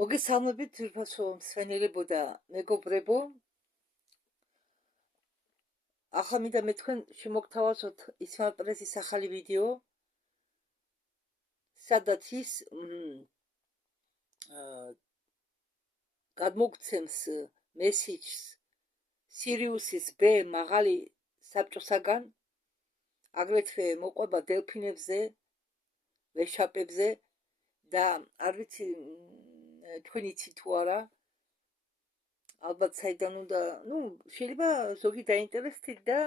მოგესალმებით ძვირფასო მსვენელებო და მეგობრებო. ახლა მინდა მე თქვენ შემოგთავაზოთ ისმაილ პრესის ახალი ვიდეო, სადაც ის გადმოგცემს მესიჯს სირიუსის B მაღალი საბჭოსაგან, აგრეთვე მოყვება დელფინებზე, ვეშაპებზე და არ ვიცი თქვენ იცით თუ არა, ალბათ საიდან უნდა, შეიძლება ზოგი დაინტერესდით და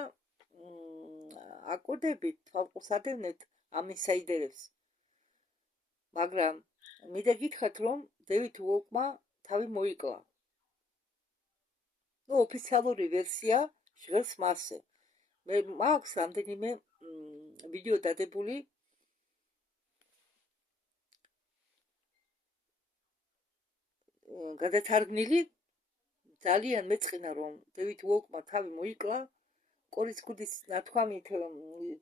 აკვირდებით, თვალყურსადევნეთ ამის საიდერებს. მაგრამ მინდა გითხრათ, რომ დევიდ უოკმა თავი მოიკლა. ოფიციალური ვერსია ჟღერს მასზე. მე მაქვს რამდენიმე ვიდეო დადებული, გადათარგმნილი. ძალიან მეწყინა, რომ დევიდ უოკმა თავი მოიკლა. კორის გუდის ნათქვამით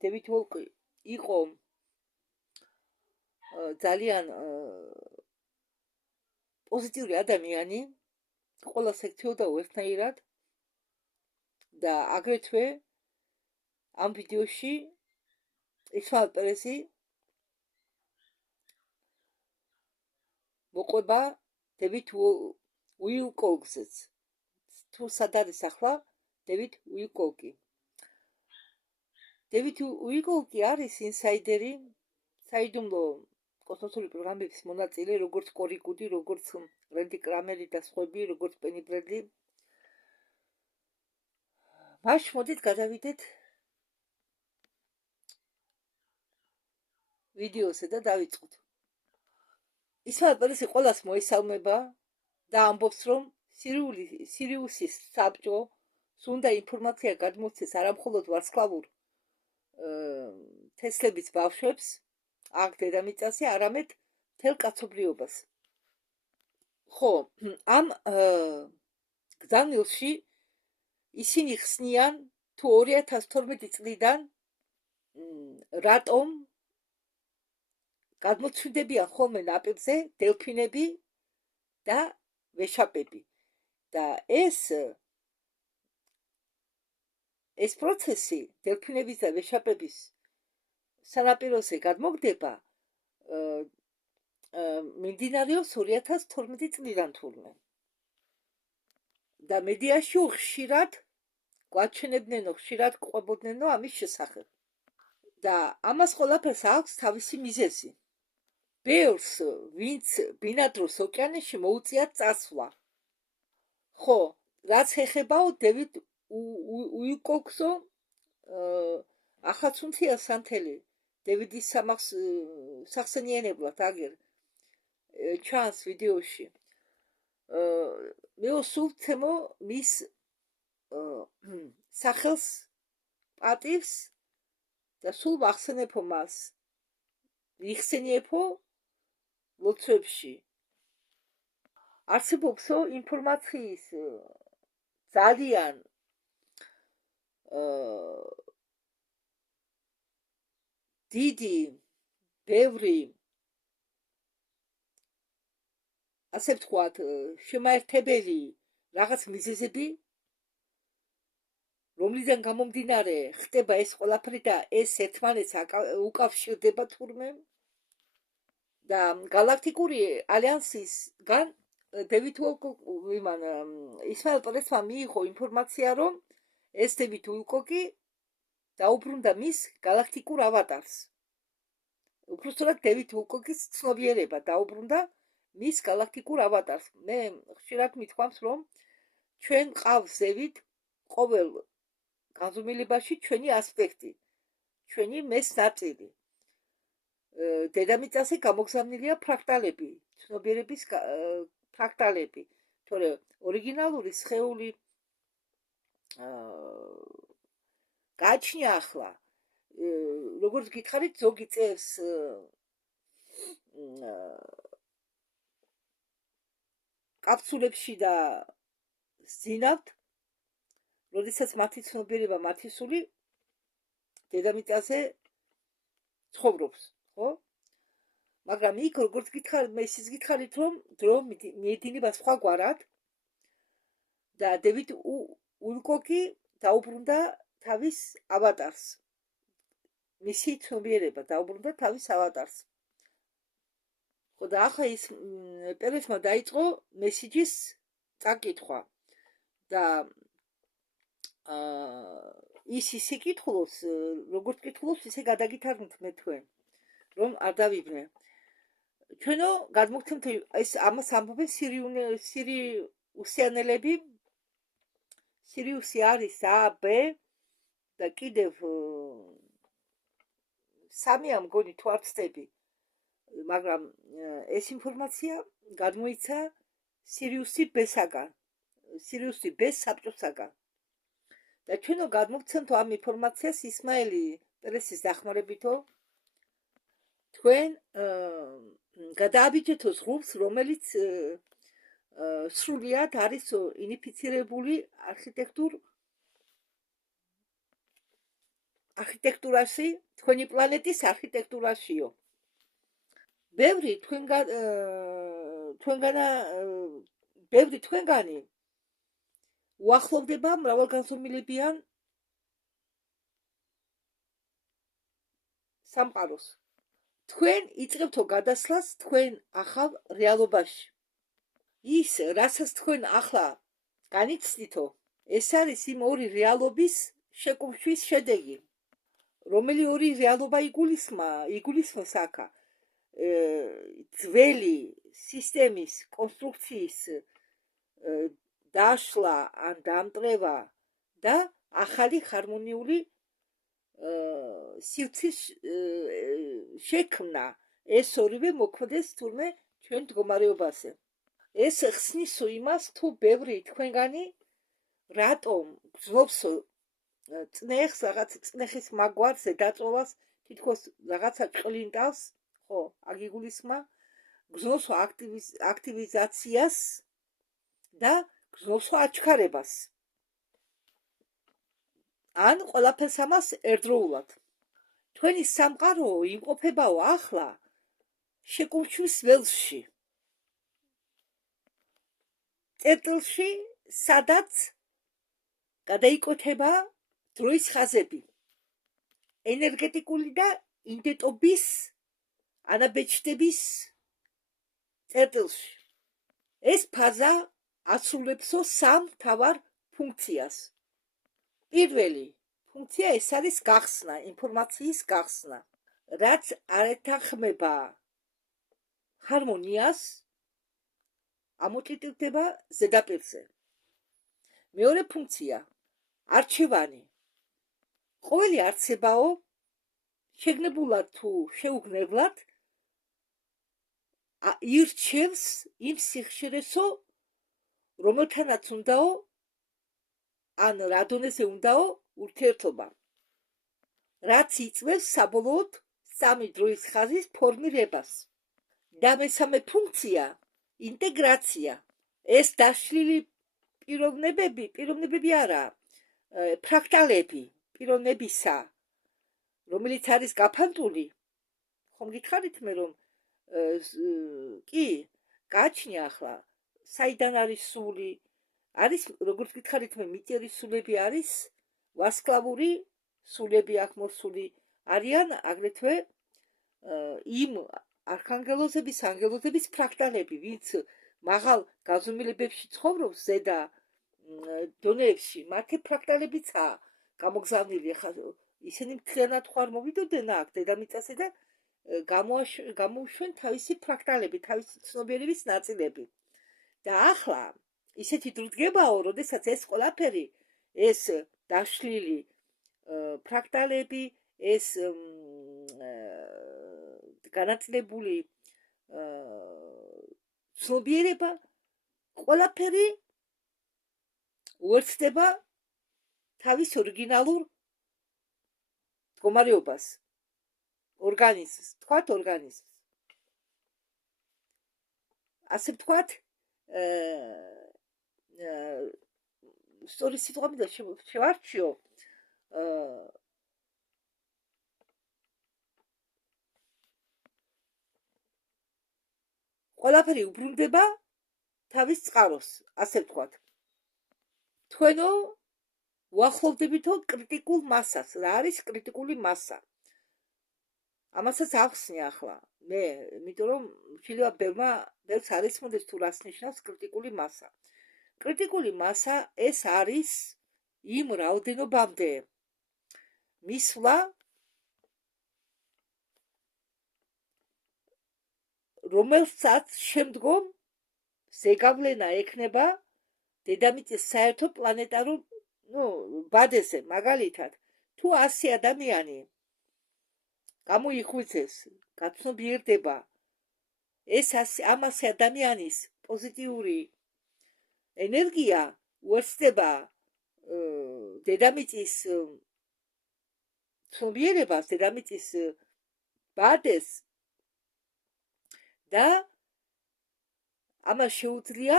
დევიდ უოკი იყო ძალიან პოზიტიური ადამიანი, ყველას ეკცეოდა ერთნაირად და აგრეთვე ამ ვიდეოში ისმაილ პრესი მოყვება დევიდ უილკოქსს. თუ სად არის ახლა დევიდ უილკოკი? დევიდ უილკოკი არის ინსაიდერი, საიდუმლო კოსმოსური პროგრამების მონაწილე, როგორც კორი გუდი, როგორც რენდი კრამერი და სხვები, როგორც პენი ბრედლი. მაშ მოდით გადავიდეთ ვიდეოზე და დავიწყოთ. ისმაილ პრესი ყველას მოესალმება და ამბობს, რომ სირიუსის საბჭოს უნდა ინფორმაცია გადმოსცეს არამხოლოდ ვარსკვლავურ თესლების ბავშვებს აქ დედამიწაზე, არამედ მთელ კაცობრიობას. ხო, ამ გზავნილში ისინი ხსნიან თუ 2012 წლიდან რატომ გადმოცვიდებიან ხოლმე ნაპირზე დელფინები და ვეშაპები. და ეს პროცესი დელფინების და ვეშაპების სანაპიროზე გადმოგდება მიმდინარეობს 2012 წლიდან თურმე. და მედიაში ხშირად გვაჩვენებდნენ, ხშირად ყვებოდნენ ამის შესახებ. და ამას ყველაფერს აქვს თავისი მიზეზი. ბევრს, ვინც ბინადრობს ოკეანეში, მოუწიათ წასვლა. ხო, რაც ეხებაო დევიდ უილკოქსო, ახალცუნთია სანთელი დევიდის სახსენიანებლად აგერ ჩანს ვიდეოში. მე სულ ვცემო მის სახელს, პატივს და სულ ვახსენებო მას. ვიხსენიებო ლოცვებში. არსებობსო ინფორმაციის ძალიან დიდი, ბევრი, ასე ვთქვათ, შემაერთებელი რაღაც მიზეზები, რომლიდან გამომდინარე ხდება ეს ყველაფერი და ეს ერთმანეთს უკავშირდება თურმე. და გალაქტიკური ალიანსისგან დევიდ უილკოკი ისმაილ პრესმა მიიღო ინფორმაცია, რომ ეს დევიდ უილკოკი დაუბრუნდა მის გალაქტიკურ ავატარს. უпростоრად დევიდ უილკოკის ცნობიერება დაუბრუნდა მის გალაქტიკურ ავატარს. მე ხშირად მithქვამს, რომ ჩვენ ყავს ზევით ყოველ განზომილებაში ჩვენი ასპექტი, ჩვენი მეს ნაწილი. დედამიწაზე გამოგზავნილია ფრაქტალები, ცნობიერების ფრაქტალები, თორე ორიგინალური სხეული გააჩნია ახლა. როგორც გითხარით, ზოგი წევს კაფსულებში და ზინავთ, როდესაც მათი ცნობიერება, მათი სული დედამიწაზე ცხოვრობს, ხო? მაგრამ იქ როგორც ისიც გითხარით, რომ მიედინება სხვაგვარად და დევიდ ულკოკი დაუბრუნდა თავის ავატარს. მისი ცნობიერება დაუბრუნდა თავის ავატარს. ხო და ახლა ის პერესმა დაიწყო მესიჯის წაკითხვა და ის ისე კითხულობს, როგორც კითხულობს, ისე გადაგითარგმნით მე თქვენ, რომ არ დავიბნე. ჩვენო გადმოგცემთ ეს ამას ამბობენ სირიუსიანელები. სირიუსი არის A, B და კიდევ 3 ამგონი თუ არ ვცდები, მაგრამ ეს ინფორმაცია გადმოიცა სირიუსი B-საგან, სირიუსი B-ს საბჭოსაგან. და ჩვენო გადმოგცემთ ამ ინფორმაციას ისმაელი პერესის დახმარებითო თქვენ გადააბიჯეთო ზღურს, რომელიც სრულიად არის ინიფიცირებული არქიტექტურაში, თქვენი პლანეტის არქიტექტურაშიო. ბევრი თქვენგანი უახლოვდება მრავალგანზომილებიან სამყაროს. თქვენ იწყებთო გადასვლას თქვენ ახალ რეალობაში. ის, რასაც თქვენ ახლა განიცდითო, ეს არის იმ ორი რეალობის შეკუმშვის შედეგი. რომელი ორი რეალობა იგულისხმოს აქა? ძველი სისტემის კონსტრუქციის დაშლა ან დამტრევა და ახალი ხარმონიული სივრცის შექმნა. ეს ორივე მოქმედეს თურმე ჩვენ მდგომარეობაზე. ეს ხსნისო იმას, თუ ბევრი თქვენგანი რატომ გრძნობს წნეხს, რაღაც წნეხის მაგვარზე დაწოლას, თითქოს რაღაცა ჭყლინტავს, ხო, აქ იგულისხმა, გრძნობს აქტივიზაციას და გრძნობს აჩქარებას. ან ყველაფერს ამას ერთდროულად. თქვენი სამყარო იმყოფებაო ახლა შეკუმშვის ველში. წერტილში, სადაც გადაიკვეთება დროის ხაზები, ენერგეტიკული და იდენტობის ანაბეჭდების წერტილში. ეს ფაზა ასრულებსო 3 მთავარ ფუნქციას. პირველი ფუნქცია ეს არის გახსნა, ინფორმაციის გახსნა, რაც არ ეთანხმება ჰარმონიას, ამოტიტებდება ზედაპირზე. მეორე ფუნქცია არჩევანი. ყოველი არცებაო შეგნებულად თუ შეუგნებლად ირჩევს იმ სიხშირესო, რომელთანაც უნდაო ან რა დონეზე უნდაო ურთიერთობა, რაც იწვევს საბოლოოდ 3 დროის ხაზის ფორმირებას. და მესამე ფუნქცია ინტეგრაცია. ეს დაშლილი პიროვნებები არა, ფრაქტალები პიროვნებისა, რომელიც არის გაფანტული. ხომ გითხარით მე რომ კი, გააჩნია ახლა, საიდან არის სული, არის, როგორც გითხარით მე, მიწერის სულები არის, ვარსკვლავური სულები აქ მოსული არიან, აგრეთვე იმ არქანგელოზების, ანგელოზების ფრაქტალები, ვინც მაღალ განზომილებებში ცხოვრობს ზედა დონეებში, მათი ფრაქტალებიცაა გამოგზავნილი. ისინი მთლიანად ხარ მოვიდოდნენ აქ დედამიწაზე და გამოუშვენ თავისი ფრაქტალები, თავისი ცნობიერების ნაწილები. და ახლა ისეთი დრო დგებაო, როდესაც ეს ყველაფერი, ეს დაშლილი ფრაქტალები, ეს განაწილებული ცნობიერება, ყველაფერი უერთდება თავის ორიგინალურ მდგომარეობას, ორგანიზმს, თქვათ ორგანიზმს. ასე ვთქვათ, სწორი სიტყვა მინდა შევარჩიო, ყველაფერი უბრუნდება თავის წყაროს, ასე ვთქვათ. თქვენო უახლოვდებითო კრიტიკულ მასას. რა არის კრიტიკული მასა? ამასაც ახსნი ახლა მე, იმიტომ რომ შეიძლება ბევრს არ იცოდეს თუ რას ნიშნავს კრიტიკული მასა. კრიტიკული მასა ეს არის იმ რაოდენობამდე მისვლა, რომელსაც შემდგომ ზეგავლენა ექნება დედამიწის საერთო პლანეტარულ ბადეზე. მაგალითად, თუ 100 ადამიანი გამოიხვიძეს, გაცნობიერდება ეს ამ 100 ადამიანის პოზიტიური ენერგია უერთდება დედამიწის ცნობიერებას, დედამიწის ბადეს და ამას შეუძლია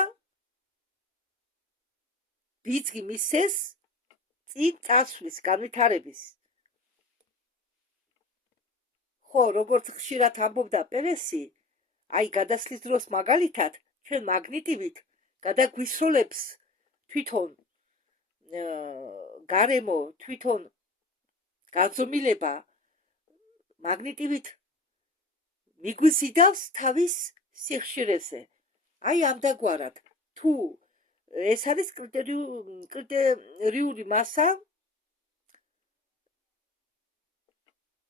ბიძგი მისცეს წინ წასვლის განვითარების. ხო, როგორც ხშირად ამბობდა პერესი, აი გადასვლის დროს მაგალითად ჩვენ მაგნიტივით გადაგვისროლებს თვითონ გარემო, თვითონ გაზომილება მაგნიტივით მიგვიზიდავს თავის სიხშირეზე. აი ამდაგვარად, თუ ეს არის კრიტერიული მასა,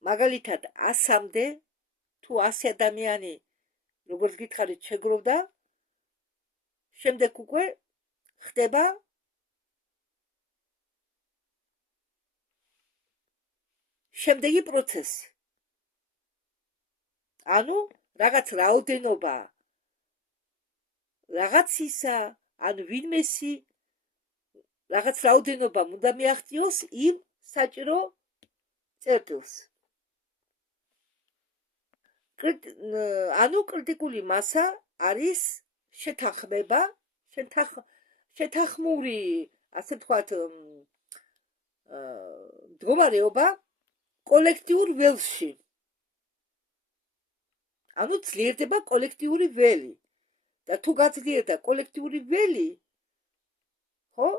მაგალითად 100-მდე, თუ 100 ადამიანი, როგორც გითხარით, შეგროვდა, შემდეგ უკვე ხდება შემდეგი პროცესი. ანუ რაღაც რაოდენობა რაღაცისა, ან ვინმესი რაღაც რაოდენობა უნდა მიაღწიოს იმ საჭირო წერტილს. ანუ კრიტიკული მასა არის შეთანხმური, ასე ვთქვათ, მდგომარეობა კოლექტიურ ველში. ანუ ძლიერდება კოლექტიური ველი. და თუ გაძლიერდა კოლექტიური ველი, ხო?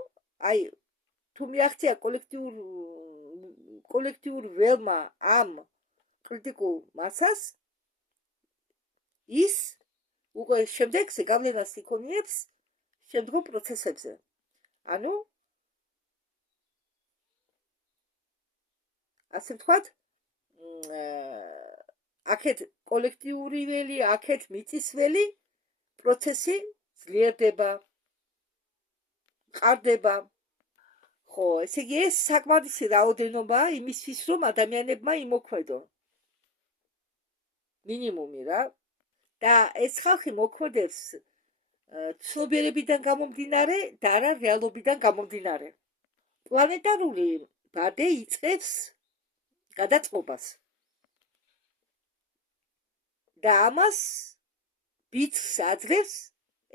აი, თუ მიაღწია კოლექტიურ ველმა ამ კრიტიკულ მასას, ის უკვე შემდეგზე გავლენას იქონიებს შემდგომ პროცესებზე. ანუ ასე ვთქვათ, აქეთ კოლექტიური ველი, აქეთ მიწის ველი, პროცესი ძლიერდება, ყარდება. ხო, ესე იგი ეს საკმარისი რაოდენობაა იმისთვის, რომ ადამიანებმა იმოქმედონ. მინიმუმი რა. და ეს ხალხი მოქმედებს ცნობიერებიდან გამომდინარე და არა რეალობიდან გამომდინარე. პლანეტარული ბადე იწყებს გადაწყობას. და ამას ბიძს აძლევს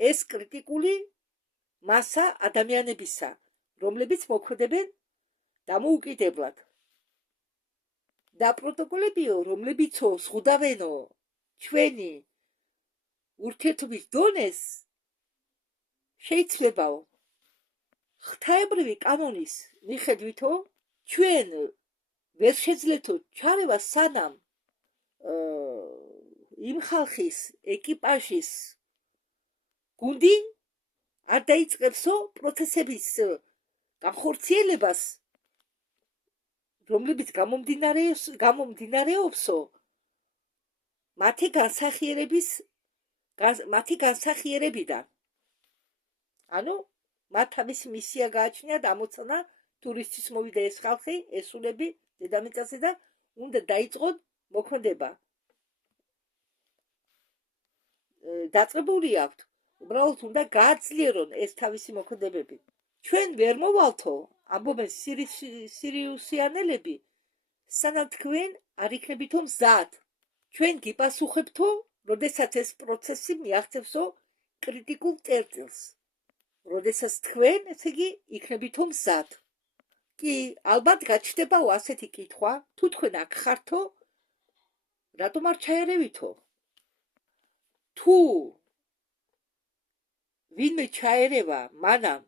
ეს კრიტიკული მასა ადამიანებისა, რომლებიც მოქმედებენ დამოუკიდებლად. და პროტოკოლებიო, რომლებიცო ზღუდავენო ჩვენი ურთიერთობის დონეს, შეიძლებაო ღვთაებრივი კანონის მიხედვითო ჩვენ ვერ შეძლეთო ჩარევა, სანამ იმ ხალხის ეკიპაჟის გუნდი არ დაიწყებსო პროცესების გამხორციელებას, რომლებიც გამომდინარეობსო მათი განსახიერებიდან. ანუ მათ თავისი მისია გააჩნიათ ამოცანა, ტურისტის მოვიდა ეს ხალხი, ესულები დედამიწაზე და უნდა დაიწყონ მოქმედება. დაწყებული აქვთ, უბრალოდ უნდა გააძლიერონ ეს თავისი მოქმედებები. ჩვენ ვერ მოვალთო, ამბობენ სირიუსიანელები, სანამ თქვენ არ იქნებითო მზად. ჩვენ გიპასუხებთო, როდესაც ეს პროცესი მიაღწევსო კრიტიკულ წერტილს. როდესაც თქვენ, ესე იგი, იქნებითო მზად. კი, ალბათ გაჩნდებაო ასეთი კითხვა, თუ თქვენ აქ ხართო, რატომ არ ჩაერევითო? თუ ვინმე ჩაერევა მანამ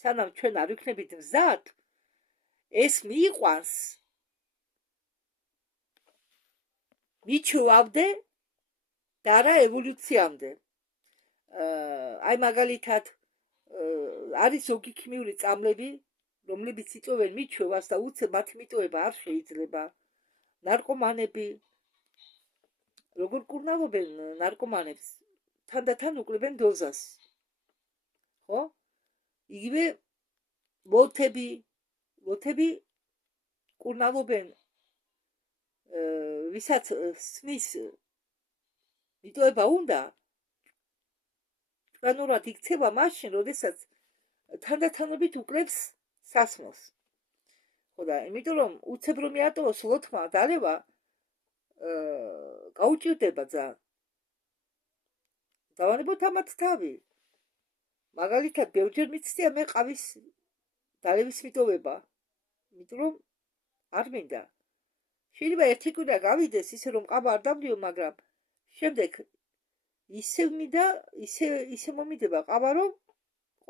სანამ ჩვენ არ ვიქნებით მზად ეს მიიყვანს მიჩვავდე და არა ევოლუციამდე აი მაგალითად არის ზოგი ქიმიური წამლები რომლებიც იწვევენ მიჩვევას და უცებ მათი მიტოვება არ შეიძლება ნარკომანები როგორ კურნალობენ ნარკომანებს თანდათან უკლებენ დოზას ხო იგივე ლოთები კურნალობენ ვისაც სმის მიტოვება უნდა განურად იქცევა მაშინ როდესაც თანდათანობით უკლებს სასმელს ხო და იმიტომ რომ უცებ რომ მიატოვოს ლოთმა დალევა გაუჭირდება ძალიან დავანებოთ ამათ თავი მაგალითად ბევრჯერ მიცდია მე ყავის დალევის მიტოვება იმიტომ რომ არ მინდა შეიძლება ერთი კვირა გავიდეს ისე რომ ყავა არ დავლიო მაგრამ შემდეგ ისე მინდა ისე მომიდება ყავა რომ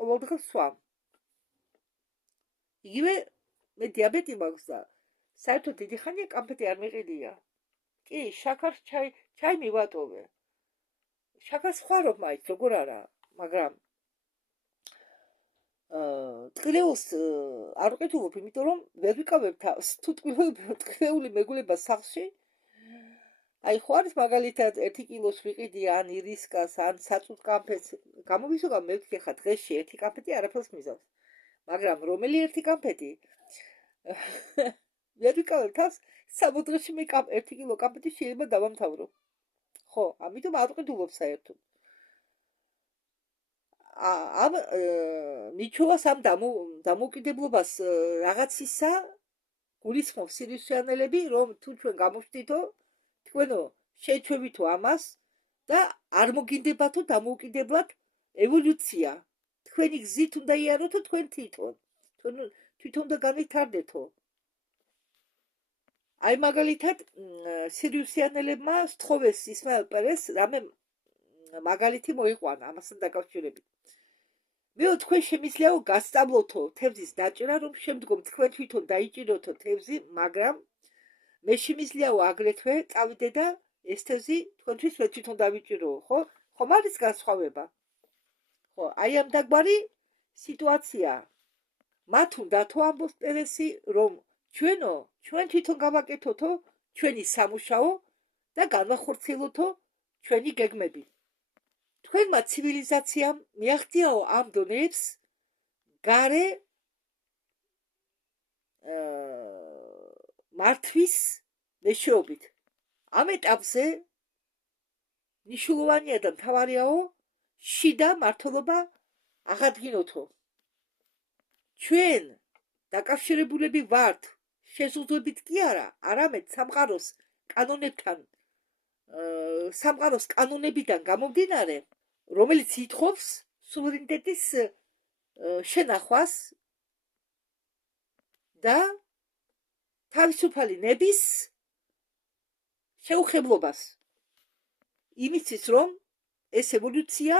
ყოველდღე სვამ იგივე მე დიაბეტი მაქვს და საერთოდ დიდი ხანია კამფეტი არ მიყიდია კი შაქარს ჩაი მივატოვე შაქარს ხوارობ მაინც როგორ არა მაგრამ ტკივილს არ ვყიდულობ იმიტომ რომ ვერ ვიკავებ თავს თუ ტკივილი მეგულება სახლში აი ხო არის მაგალითად 1 კილოს ვიყიდი ან ირისკას ან საწუთ კამფეტს გამოვისვა მე ვთქვი ხა დღეში 1 კამფეტი არაფერს მიზავს მაგრამ რომელი 1 კამფეტი ვერ ვიკავებ თავს საბუდღეში მე 1 კილო კამფეტი შეიძლება დავამთავრო ხო ამიტომ არ ვყიდულობ საერთოდ ამ მიჩვევას ამ დამოუკიდებლობას რაღაცისა გულისხმობს სირიუსიანელები რომ თუ ჩვენ გამოჩდითო თქვენო შეჩვევითო ამას და არ მოგინდებათო დამოუკიდებლად ევოლუცია თქვენი გზით უნდა იაროთო თქვენ თვითონ და განვითარდეთო აი მაგალითად სირიუსიანელებმა სთხოვეს ისმაელ პერეს რამე მაგალითი მოიყვანა ამასთან დაკავშირებით მე თქვენ შემიძლიაო გასწავლოთო თევზის დაჭერა რომ შემდგომ თქვენ თვითონ დაიჭიროთო თევზი მაგრამ მე შემიძლიაო აგრეთვე წავიდე და ეს თევზი თქვენთვის მე თვითონ დავიჭიროო ხო ხომ არის განსხვავება ხო აი ამ დაგვარი სიტუაცია მათ უნდათო ამბობს პერესი რომ ჩვენ თვითონ გავაკეთოთო ჩვენი სამუშაო და განვახორციელოთო ჩვენი გეგმები თქვენმა ცივილიზაციამ მიაღწიაო ამ დონეებს გარე მართვის მეშვეობით ამ ეტაპზე მნიშვნელოვანია და მთავარიაო შიდა მართლობა აღადგინოთო ჩვენ დაკავშირებულები ვართ შეზღუდვებით კი არა არამედ სამყაროს კანონებიდან გამომდინარე რომელიც ითხოვს სუვერენიტეტის შენახვას და თავისუფალი ნების შეუხებლობას იმისთვის რომ ეს ევოლუცია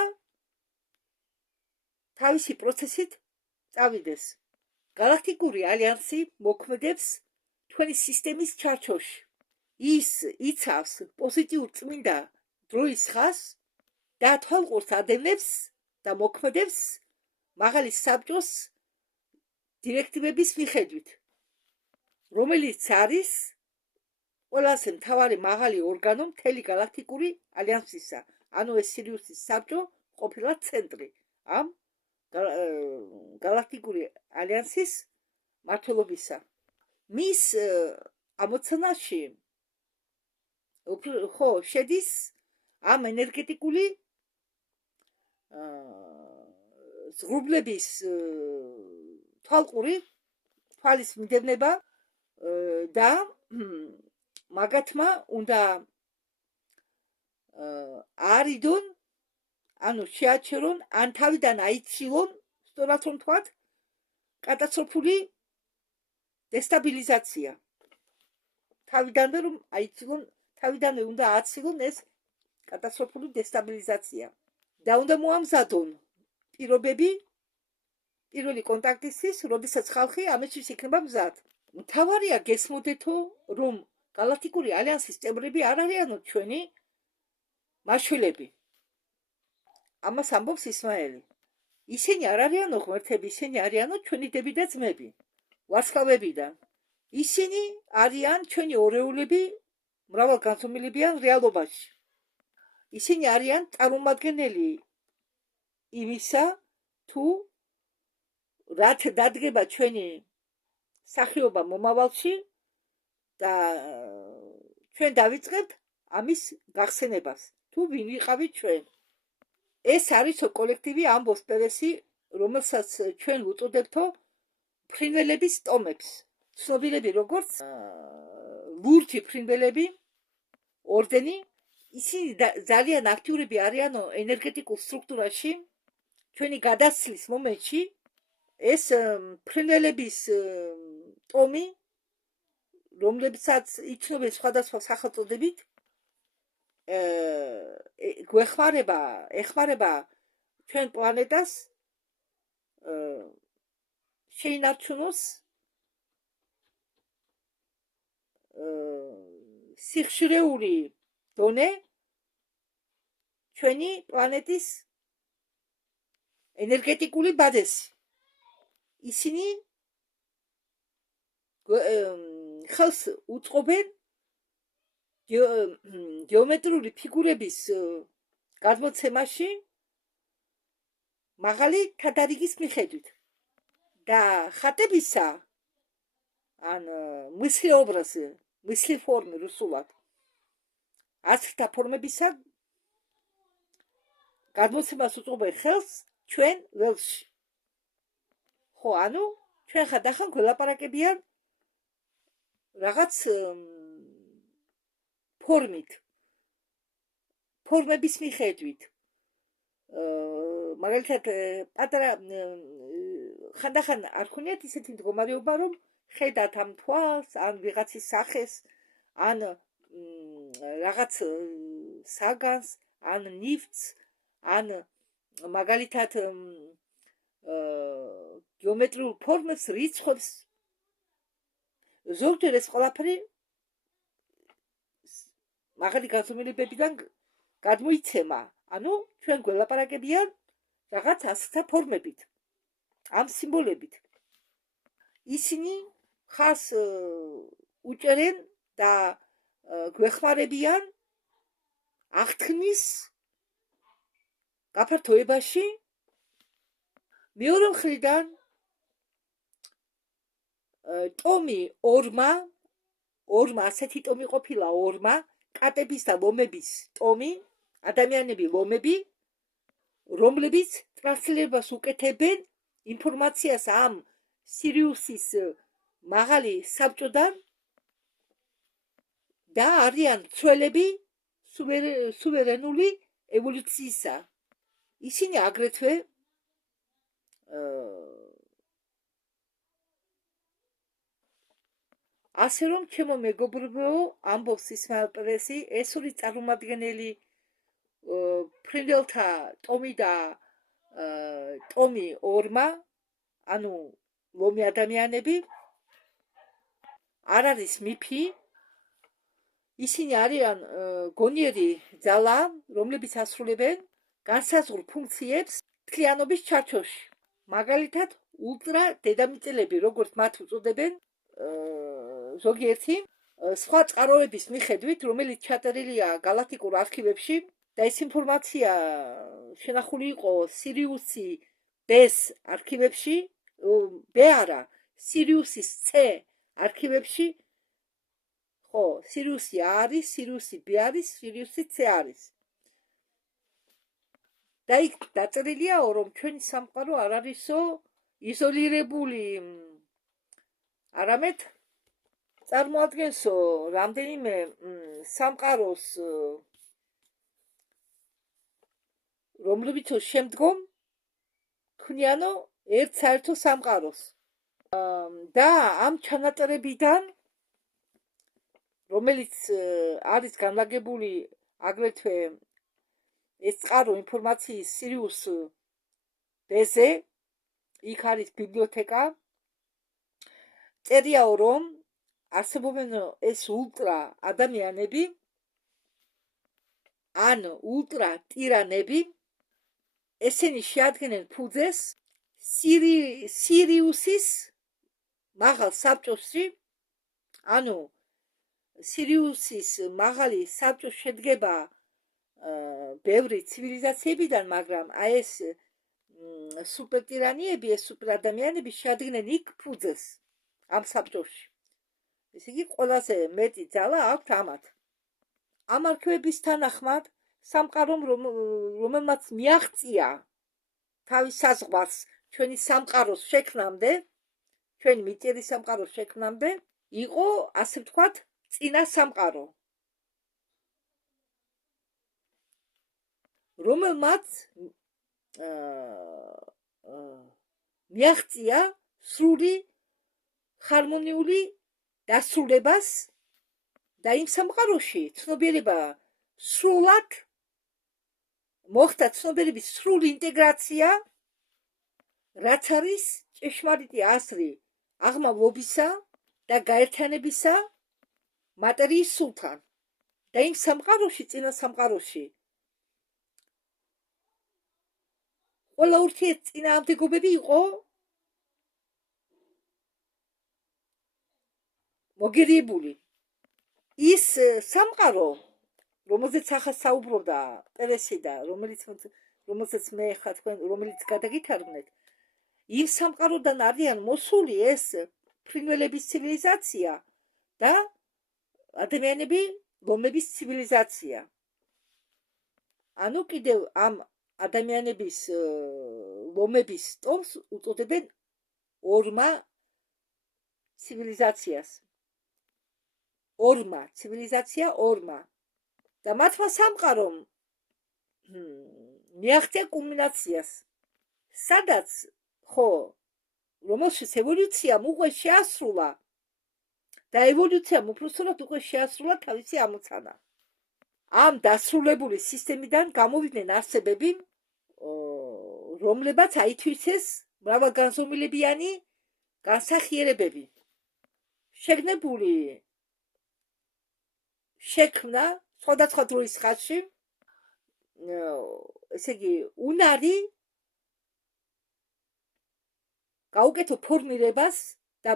თავისი პროცესით წავიდეს galaktikuri alliansi მოქმედებს თქვენი სისტემის ჩარჩოში ის იცავს პოზიტიურ წმინდა დროის ხას და თვალყურს ადევნებს და მოქმედებს მაღალი საბჭოს დირექტივების მიხედვით რომელიც არის ყველაზე მთავარი მაღალი ორგანო მთელი galaktikuri alliansისა ანუ ეს სირიუსის საბჭო ყოფილა ცენტრი ამ galaktikuri alliansis მართლობისა მის ამოცანაში ხო შედის ამ ენერგეტიკული ზღურბლების თვალყური თვალის მიდევნება და მაგათმა უნდა არიდონ ანუ შეაჩერონ ან თავიდან აიცილონ სწორად რომ თქვათ კატასტროფული დესტაბილიზაცია თავიდანვე რომ აიცილონ თავიდანვე უნდა აცილონ ეს კატასტროფული დესტაბილიზაცია და უნდა მოამზადონ პირობები პირველი კონტაქტისთვის, როდესაც ხალხი ამისთვის იქნება მზად. მთავარია გესმოდეთო, რომ გალაქტიკური ალიანსის წევრები არ არიანო ჩვენი მაშვილები. ამას ამბობს ისმაელი. ისინი არ არიანო ღმერთები, ისინი არიანო ჩვენი დები და ძმები, ვარსკვლავებიდან. ისინი არიან ჩვენი ორეულები მრავალგანზომილებიან რეალობაში. ისინი არიან წარმომადგენელი იმისა, თუ რაც დადგება ჩვენი სახეობა მომავალში და ჩვენ დავიწყებთ ამის გახსენებას, თუ ვინ ვიყავით ჩვენ. ეს არის კოლექტივი ამბობს პერესი, რომელსაც ჩვენ ვუწოდებთო ფრინველების ტომებს. ცნობილები როგორც ლურჯი ფრინველები, ორდენი, ისინი ძალიან აქტიურები არიანო ენერგეტიკულ სტრუქტურაში, ჩვენი გადასცლის მომენტში. ეს ფრინველების ტომი, რომლებსაც იცნობენ სხვადასხვა სახელწოდებით, ეხმარება ჩვენ პლანეტას შეინარჩუნოს სიხშირეული დონე ჩვენი პლანეტის ენერგეტიკული ბაზისი. ისინი ხელს უწყობენ გეომეტრიული ფიგურების გადმოცემაში მაღალი თადარიგის მიხედვით და ხატებისა ან мысли формы რუსულად ასთა ფორმებისა გადმოცემას უწყობენ ხელს ჩვენ ველში. ხო, ანუ ჩვენ ხანდახან გველაპარაკებიან რაღაც ფორმების მიხედვით. მაგალითად, პატარა ხანდახან არ ხუნიათ ისეთი მდგომარეობა, რომ ხედათ ამ თვალს, ან ვიღაცის სახეს, ან რაღაც საგანს, ან ნივთს, ან მაგალითად გეომეტრიულ ფორმებს, რიცხვებს. ზოგჯერ ეს ყველაფერი მაღალი განზომილებებიდან გადმოიცემა. ანუ ჩვენ გველაპარაკებიან რაღაც ასთა ფორმებით, ამ სიმბოლებით. ისინი ხას უჭერენ და გვეხმარებიან აღთქმის გაფართოებაში. მეორე მხრიდან ტომი ორმა ასეთი ტომი ყოფილა ორმა, კატების და ლომების ტომი, ადამიანები ლომები, რომლებიც ტრანსლირებას უკეთებენ ინფორმაციას ამ სირიუსის მაღალი საბჭოდან და არიან ცველები სუვერენული ევოლუციისა. ისინი აგრეთვე ასე რომ ჩემო მეგობრებო, ამბობს ისმაელ პერესი, ეს ორი წარმომადგენელი ფრინველთა ტომი და ტომი ორმა, ანუ ლომი ადამიანები, არ არის მიფი. ისინი არიან გონიერი ძალა, რომლებიც ასრულებენ განსაზღვრულ ფუნქციებს მთლიანობის ჩარჩოში. მაგალითად, ულტრა დედამიწელები, როგორც მათ უწოდებენ, ზოგიერთი სხვა წყაროების მიხედვით, რომელიც ჩაწერილია გალაქტიკურ არქივებში და ეს ინფორმაცია შენახული იყო სირიუსი B-ს არქივებში, B არა, სირიუსის C არქივებში. ხო, სირიუსი A არის, სირიუსი B არის, სირიუსი C არის. და იქ დაწერილია, რომ ჩვენი სამყარო არ არისო იზოლირებული, არამედ წარმოადგენსო რამდენიმე სამყაროს, რომლებიც შემდგომ ქმნიანო ერთ საერთო სამყაროს. და ამ ჩანაწერებიდან, რომელიც არის განლაგებული აგრეთვე ეს წყარო ინფორმაციის სირიუს ბეზე, იქ არის ბიბლიოთეკა. წერიაო, რომ არსებობენ ეს ულტრა ადამიანები, ან ულტრა ტირანები, ესენი შეადგენენ ფუძეს სირიუსის მაღალ საბჭოში, ანუ სირიუსის მაღალი საბჭო შედგება ბევრი ცივილიზაციებიდან, მაგრამ აი ეს სუპერტირანიები, ეს სუპერადამიანები შეადგენენ იქ ფუძეს ამ საბჭოში. ესე იგი ყველაზე მეტი ძალა აქვთ ამათ. ამ არქივების თანახმად სამყარომ, რომელმაც მიაღწია თავის საზღვარს ჩვენი სამყაროს შექმნამდე, ჩვენი მიწიერი სამყაროს შექმნამდე, იყო, ასე ვთქვათ, წინა სამყარო, რომელმაც მიაღწია სრული ჰარმონიული დასრულებას და იმ სამყაროში ცნობიერება სრულად მოხდა, ცნობიერების სრული ინტეგრაცია, რაც არის ჭეშმარიტი აზრი აღმავლობისა და გაერთიანებისა მატერიის სულთან. და იმ სამყაროში, წინა სამყაროში, ყველა ურთიერთწინააღმდეგობები იყო მოგერიებული. ის სამყარო, რომელზეც ახლა საუბრობდა პერესი და რომელზეც მე ხა თქვენ რომელიც გადაგითარგმნეთ, იმ სამყაროდან არიან მოსული ეს ფრინველების ცივილიზაცია და ადამიანები ლომების ცივილიზაცია. ანუ კიდევ ამ ადამიანების ლომების ტომს უწოდებენ ორმა ცივილიზაციას. ორმა ცივილიზაცია ორმა. და მათმა სამყარომ მიაღწია კულმინაციას, სადაც ხო რომელშიც ევოლუციამ უკვე შეასრულა და ევოლუციამ უпроსტად უკვე შეასრულა თავისი ამოცანა. ამ დასრულებული სისტემიდან გამოვიდნენ არსებები, რომლებაც აითვისეს მრავალგანზომილებიანი განსახიერებები. შექმნა სხვადასხვა დროის ხაზში, ესე იგი, უნარი გაუკეთო ფორმირებას და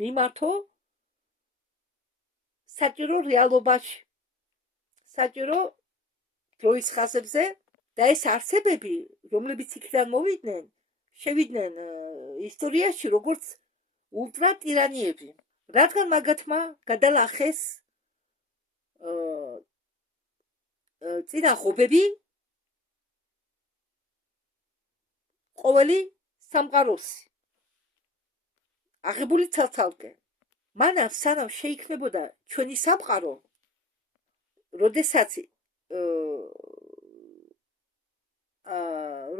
მიმართო საჭირო რეალობაში, საჭირო დროის ხაზებზე და ეს არსებები, რომლებიც იქიდან მოვიდნენ, შევიდნენ ისტორიაში როგორც ულტრა ტირანიები, რადგან მაგათმა გადალახეს წინა ღობები ყოველი სამყაროსი, აღებული ცალ-ცალკე. მანამ სანამ შეიქმნებოდა ჩვენი სამყარო,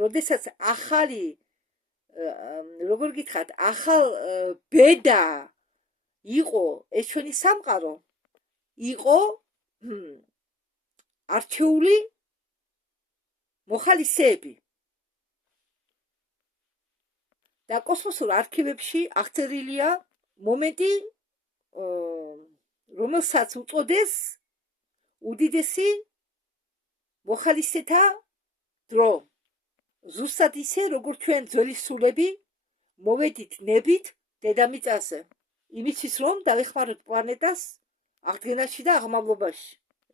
როდესაც ახალი, როგორ გითხრათ, ახალ ბედა იყო ეს ჩვენი სამყარო, იყო არჩეული მოხალისეები და კოსმოსურ არქივებში აღწერილია მომენტი, რომელსაც უწოდეს უდიდესი მოხალისეთა დრო. ზუსტად ისე, როგორც ჩვენ ძველი სულები მოვედით ნებით დედამიწაზე, იმისთვის რომ დავეხმაროთ პლანეტას აღდგენაში და აღმავლობაში.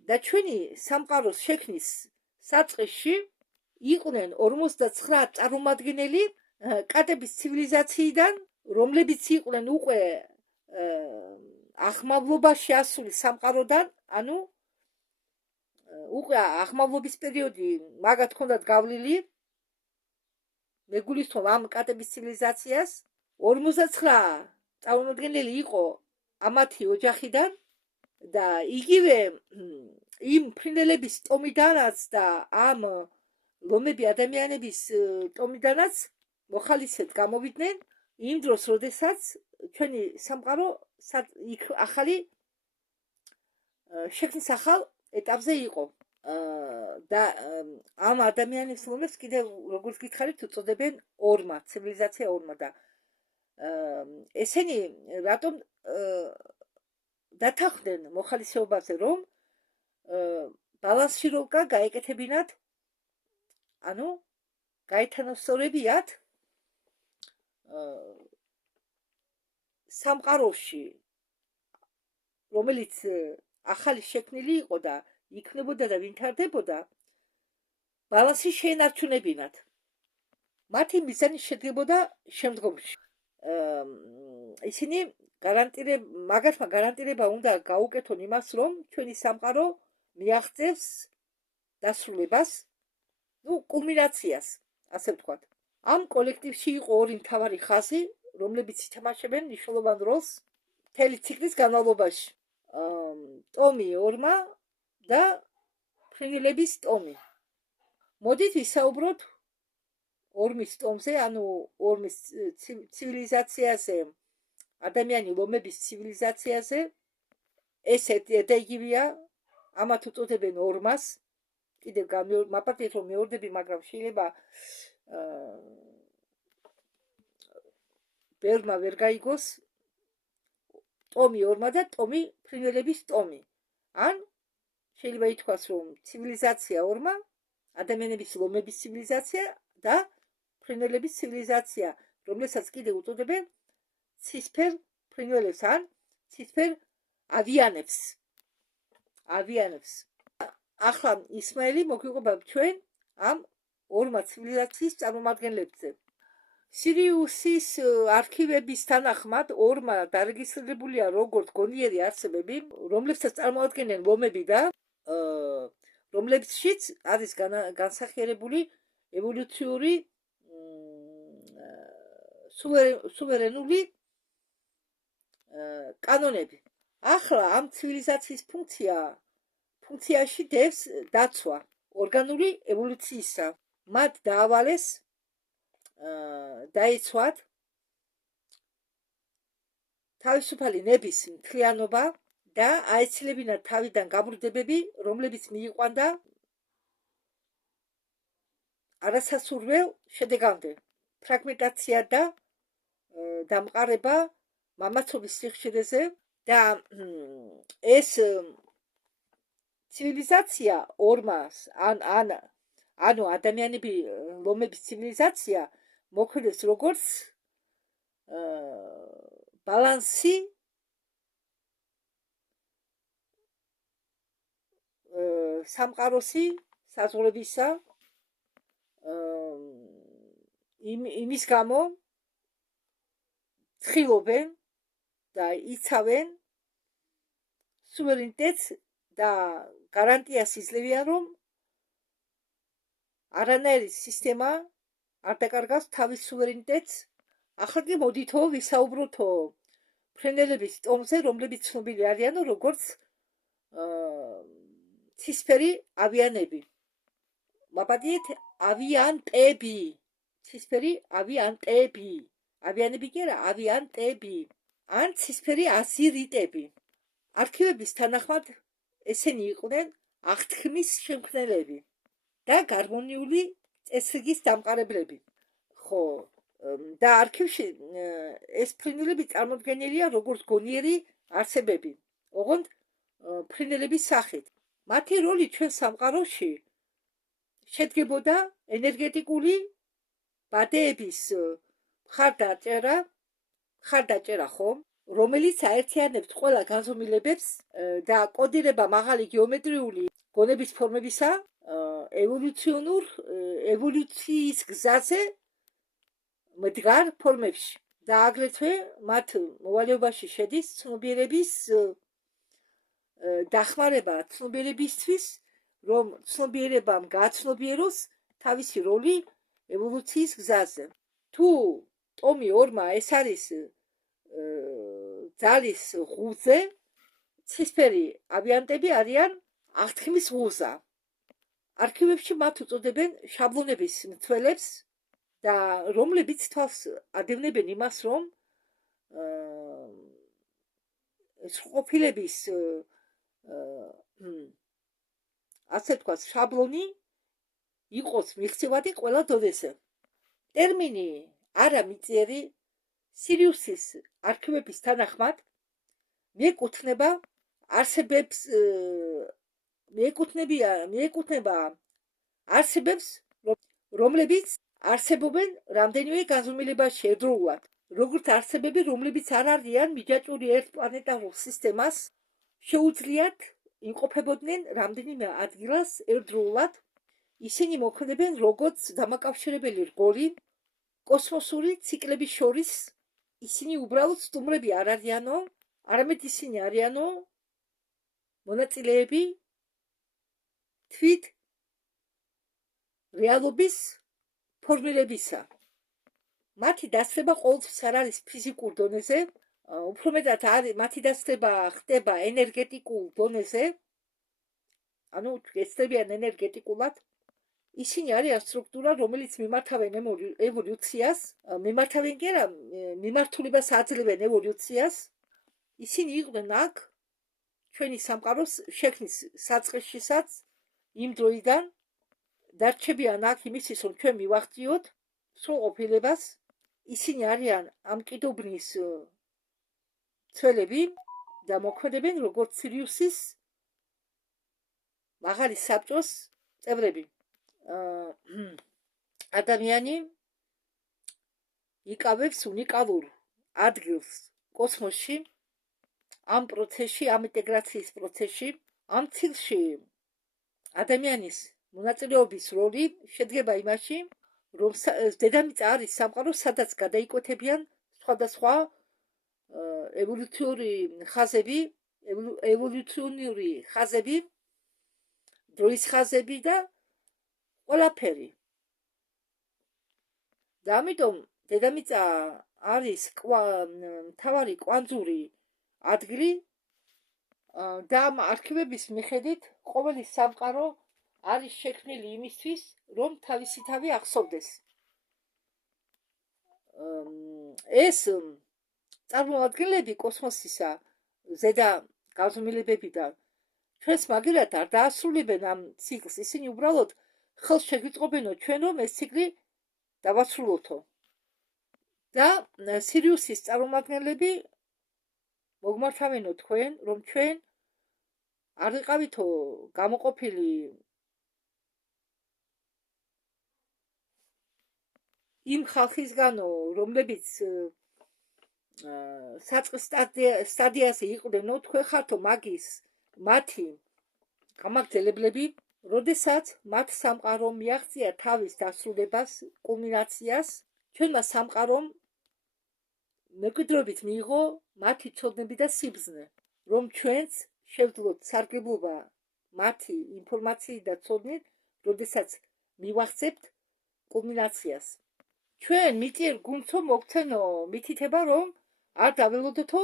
და ჩვენი სამყაროს შექმნის საწყისში იყვნენ 59 წარმომადგენელი კატების ცივილიზაციიდან, რომლებიც იყვნენ უკვე აღმავლობაში ასული სამყაროდან, ანუ უკვე აღმავლობის პერიოდი მაგათ ჰქონდათ გავლილი. მე გულისხმობ ამ კატების ცივილიზაციას. 59 წარმომადგენელი იყო ამათი ოჯახიდან და იგივე იმ ფრინველების ტომიდანაც და ამ ლომები ადამიანების ტომიდანაც მოხალისედ გამოვიდნენ იმ დროს, როდესაც ჩვენი სამყარო ახალი შექმნის ახალ ეტაპზე იყო. და ამ ადამიანებს რომლებიც კიდევ როგორც გითხარით უწოდებენ ორმა, ცივილიზაცია ორმა და ესენი რატომ დათანხმდნენ მოხალისეობაზე, რომ ბალანსში როკა გაეკეთებინათ, ანუ გაეთანასწორებიათ სამყაროში, რომელიც ახალი შექმნილი იყო და იქნებოდა და ვითარდებოდა, ბალანსი შეენარჩუნებინათ. მათი მიზანი შედგებოდა შემდგომში. ისინი მაგათმა გარანტირება უნდა გაუკეთონ იმას, რომ ჩვენი სამყარო მიაღწევს დასრულებას, კულმინაციას, ასე ვთქვათ. ამ კოლექტივში იყო ორი მთავარი ხაზი, რომლებიც ითამაშებენ მნიშვნელოვან როლს მთელი ციკლის განმავლობაში. ტომი ორმა და ფრინველების ტომი. მოდით ვისაუბროთ ორმის ტომზე, ანუ ორმის ცივილიზაციაზე, ადამიანი ლომების ცივილიზაციაზე. ეს და იგივეა, ამათ უწოდებენ ორმას. კიდევ მაპატიეთ რომ მეორდები, მაგრამ შეიძლება ბევრმა ვერ გაიგოს ტომი ორმა და ტომი ფრინველების ტომი. ან შეიძლება ითქვას, რომ ცივილიზაცია ორმა, ადამიანების ლომების ცივილიზაცია და ფრინველების ცივილიზაცია, რომელსაც კიდევ უწოდებენ ცისფერ ფრინველებს ან ცისფერ ავიანებს. ახლა ისმაილი მოგვიყვება ჩვენ ამ ორმა ცივილიზაციის წარმომადგენლებზე. სირიუსის არქივების თანახმად ორმა დარეგისტრირებულია როგორც გონიერი არსებები, რომლებსაც წარმოადგენენ ლომები და რომლებშიც არის განსახიერებული ევოლუციური სუვერენული კანონები. ახლა ამ ცივილიზაციის ფუნქციაში დევს დაცვა ორგანული ევოლუციისა. მათ დაავალეს დაიცვათ თავისუფალი ნების მთლიანობა და აეცილებინათ თავიდან გაბრუდებები, რომლებიც მიიყვანდა არასასურველ შედეგამდე. ფრაგმენტაცია და დამყარება მამაცობის სიხშირეზე და ეს ცივილიზაცია ორმას ანუ ადამიანები ლომების ცივილიზაცია მოქმედებს როგორც ბალანსი სამყაროსი საზღვრებისა იმის გამო ცხილობენ და იცავენ სუვერენიტეტს და გარანტიას იძლევიან, რომ არანაირი სისტემა არ დაკარგავს თავის სუვერენიტეტს. ახლა კი მოდითო ვისაუბროთო ფრინველების ტომზე, რომლებიც ცნობილი არიანო როგორც ცისფერი ავიანები. მაპატიეთ ავიანტები. ცისფერი ავიანტები. ავიანები კი არა, ავიანტები. ან ცისფერი აზირიტები. არქივების თანახმად ესენი იყვნენ აღთქმის შემქმნელები და გარმონიული წესრიგის დამყარებლები. ხო, და არქივში ეს ფრინველები წარმოდგენილია როგორც გონიერი არსებები, ოღონდ ფრინველების სახით. მათი როლი ჩვენ სამყაროში შედგებოდა ენერგეტიკული ბადეების მხარდაჭერა, ხო, რომელიც აერთიანებთ ყველა განზომილებებს და კოდირება მაღალი გეომეტრიული გონების ფორმებისა ევოლუციის გზაზე მდგარ ფორმებში და აგრეთვე მათ მოვალეობაში შედის ცნობიერების დახმარება ცნობიერებისთვის, რომ ცნობიერებამ გააცნობიეროს თავისი როლი ევოლუციის გზაზე. თუ ტომი ორმა ეს არის ძალის ღუზე, ცისფერი ავიანტები არიან აღთქმის ღუზა. არქივებში მათ უწოდებენ შაბლონების მცველებს და რომლებიც თავს ადევნებენ იმას, რომ სრულყოფილების ასე თქვას, შაბლონი იყოს მიღწევადი ყველა დონეზე. ტერმინი არამიწიერი სირიუსის არქივების თანახმად მიეკუთვნება არსებებს, რომლებიც არსებობენ რამდენიმე განზომილებაში ერთდროულად. როგორც არსებები, რომლებიც არ არიან მიჯაჭვური ერთ პლანეტარულ სისტემას, შეუძლიათ იმყოფებოდნენ რამდენიმე ადგილას ერთდროულად. ისინი მოქმედებენ როგორც დამაკავშირებელი რგოლი კოსმოსური ციკლების შორის. ისინი უბრალოდ სტუმრები არ არიანო, არამედ ისინი არიანო მონაწილეები თვით რეალობის ფორმირებისა. მათი დასწრება ყოველთვის არ არის ფიზიკურ დონეზე, უფრო მეტად მათი დასწრება ხდება ენერგეტიკულ დონეზე, ანუ ეცდებიან ენერგეტიკულად. ისინი არიან სტრუქტურა, რომელიც მიმართავენ ევოლუციას, მიმართავენ კი არა, მიმართულებას აძლევენ ევოლუციას. ისინი იყვნენ აქ ჩვენი სამყაროს შექმნის საწყისშისაც იმ დროიდან დარჩებიან აქ იმისთვის, რომ ჩვენ მივახციოთ სრულყოფილებას. ისინი არიან ამ კიდობნის ცველები და მოქმედებენ როგორც სირიუსის მაღალი საბჭოს წევრები. ადამიანი იკავებს უნიკალურ ადგილს კოსმოსში, ამ პროცესში, ამ ინტეგრაციის პროცესში. ამ ციკლში ადამიანის მონაწილეობის როლი შედგება იმაში, რომ დედამიწა არის სამყარო, სადაც გადაიკვეთებიან სხვადასხვა ევოლუციონური ხაზები, დროის ხაზები და ყველაფერი. და ამიტომ დედამიწა არის მთავარი კვანძური ადგილი და ამ არქივების მიხედვით ყოველი სამყარო არის შექმნილი იმისთვის, რომ თავისთავად ახსოვდეს. ეს წარმოადგენლები კოსმოსისა ზედა განზომილებებიდან ჩვენს მაგერად არ დაასრულებენ ამ ციკლს. ისინი უბრალოდ ხელს შეგვიწყობენო ჩვენ, რომ ეს ციკლი დავასრულოთო. და სირიუსის წარმომადგენლები მოგმართავენო თქვენ, რომ ჩვენ არ ვიყავითო გამოყოფილი იმ ხალხისგანო, რომლებიც საწყის სტადიაზე იყვნენ, თქვენ ხართო მათი გამაგრძელებლები, როდესაც მათ სამყარომ მიაღწია თავის დასრულებას, კულმინაციას, ჩვენმა სამყარომ მემკვიდრეობით მიიღო მათი ცოდნები და სიბრძნე, რომ ჩვენც შევძლოთ სარგებლობა მათი ინფორმაციით და ცოდნით, როდესაც მივახცებთ კულმინაციას. ჩვენ მიწიერ გუნდსო მოგცენო მითითება, რომ არ დაველოდოთო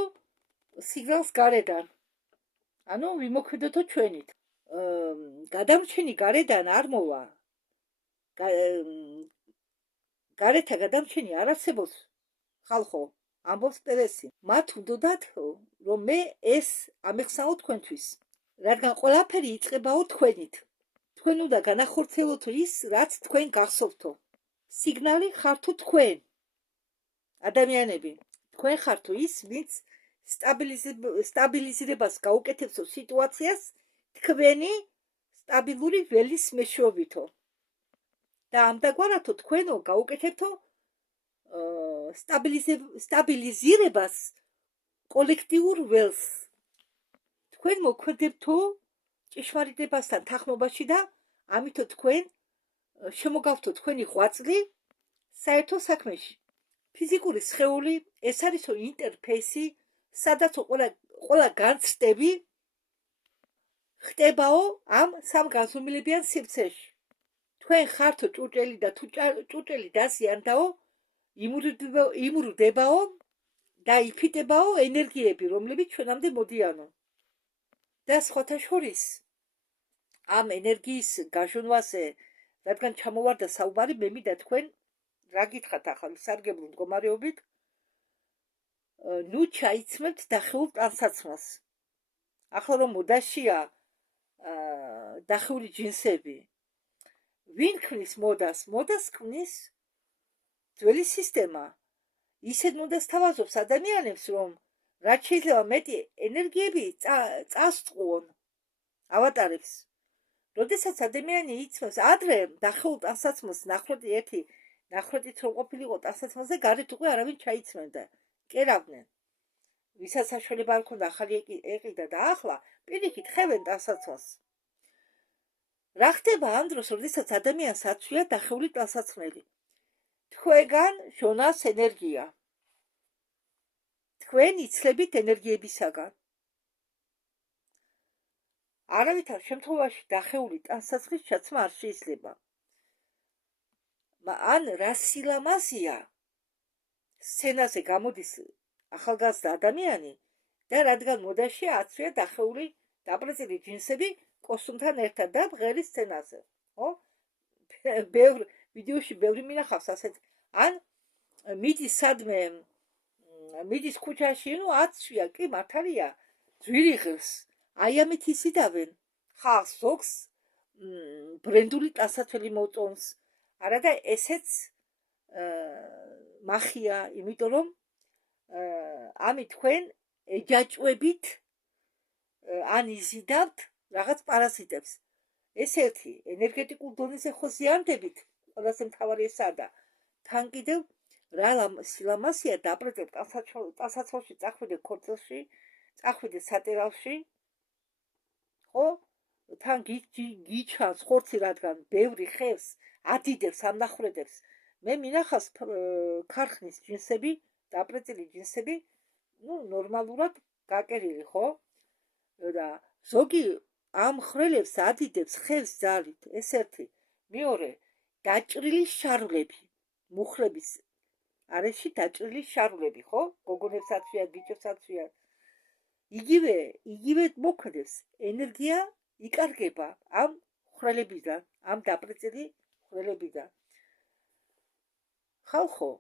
სიგნალს გარედან, ანუ ვიმოქმედოთო ჩვენით. გადამრჩენი გარედან არ მოვა. გარეთა გადამრჩენი არ არსებობს, ხალხო, ამბობს პერესი. მათ უნდათ, რომ მე ეს ამეხსნაო თქვენთვის, რადგან ყველაფერი იწყებაო თქვენით. თქვენ უნდა განახორციელოთ ის, რაც თქვენ გახსოვთო. სიგნალი ხართო თქვენ, ადამიანები. თქვენ ხართო ის, ვინც სტაბილიზირებას გაუკეთებსო სიტუაციას თქვენი სტაბილური ველის მეშვეობითო. და ამდაგვარათო თქვენო გაუკეთებთო სტაბილიზირებას კოლექტიურ ველს. თქვენ მოქმედებთო ჭეშმარიტებასთან თანხმობაში და ამითო თქვენ შემოგავთო თქვენი ღვაწლი საერთო საქმეში. ფიზიკური სხეული ეს არისო ინტერფეისი, სადაც ყველა განცდები ხდებაო ამ სამ განზომილებიან სივრცეში. თქვენ ხართო ჭურჭელი და თუ ჭურჭელი დაზიანდაო, იმურდებაო და იფიტებაო ენერგიები, რომლებიც ჩვენამდე მოდიანო. და სხვათა შორის ამ ენერგიის გაჟონვაზე, რადგან ჩამოვარდა საუბარი, მე მინდა თქვენ რა გითხრათ ახლა სარგებლო მდგომარეობით, ნუ ჩაიცმებთ დახეულ ტანსაცმელს. ახლა რომ მოდაშია დახეული ჯინსები. ვინ ქმნის მოდას? მოდას ქმნის ძველი სისტემა. ისეთ მოდას თავაზობს ადამიანებს, რომ რაც შეიძლება მეტი ენერგიები წასწყუონ ავატარებს. როდესაც ადამიანი იცნობს ადრე დახეულ ტანსაცმელს ნახრეტით რომ ყოფილიყო ტანსაცმელზე, გარეთ უკვე არავინ ჩაიცმენდა, კერავდნენ. ვისაც საშუალება არ ქონდა ახალი ეყიდა და ახლა პირიქით ხევენ ტანსაცმელს. რა ხდება ამ დროს, როდესაც ადამიანს აცვია დახეული ტანსაცმელი? თქვენგან შონას ენერგია. თქვენ იცლებით ენერგიებისაგან. არავითარ შემთხვევაში დახეული ტანსაცმლის ჩაცმა არ შეიძლება. ან რა სილამაზეა სცენაზე გამოდის ახალგაზრდა ადამიანი და რადგან მოდაში აცვია დახეული დაპრეცელი ჯინსები კოსტუმთან ერთად და ღერის სცენაზე. ხო? ბევრ ვიდეოში ბევრი მინახავს ასეთ. ან მიდის სადმე მიდის ქუჩაში, აცვია, კი მართალია, ძვირი ღირს. აი ამით იზიდავენ ხალხს, ზოგს ბრენდული ტანსაცმელი მოწონს. არა და ესეც მახია, იმიტომ რომ ამით თქვენ ეჯაჭვებით ან იზიდავთ რაღაც პარაზიტებს. ეს ერთი ენერგეტიკულ დონეზე ხო ზიანდებით, ყველაზე მთავარი ესაა და თან კიდევ რა სილამაზეა დაპრეცებ ტანსაცმელში, წახვიდე ქორწილში, წახვიდე სატერავში, ხო? თან გიჩანს ხორცი, რადგან ბევრი ხევს ადიდებს ამ ნახრედებს. მე მინახავს ქარხნის ჯინსები, დაპრეცელი ჯინსები, ნორმალურად გაკერილი, ხო? და ზოგი ამ ხრელებს ადიდებს ხევს ძალით. ეს ერთი. მეორე, დაჭრილი შარვლები, მუხრების არეში დაჭრილი შარვლები, ხო? გოგონებს აცვიან, ბიჭებს აცვიან. იგივე მოქმედებს, ენერგია იკარგება ამ ხრელებიდან, ამ დაპრეცელი ხრელებიდან. ხალხო,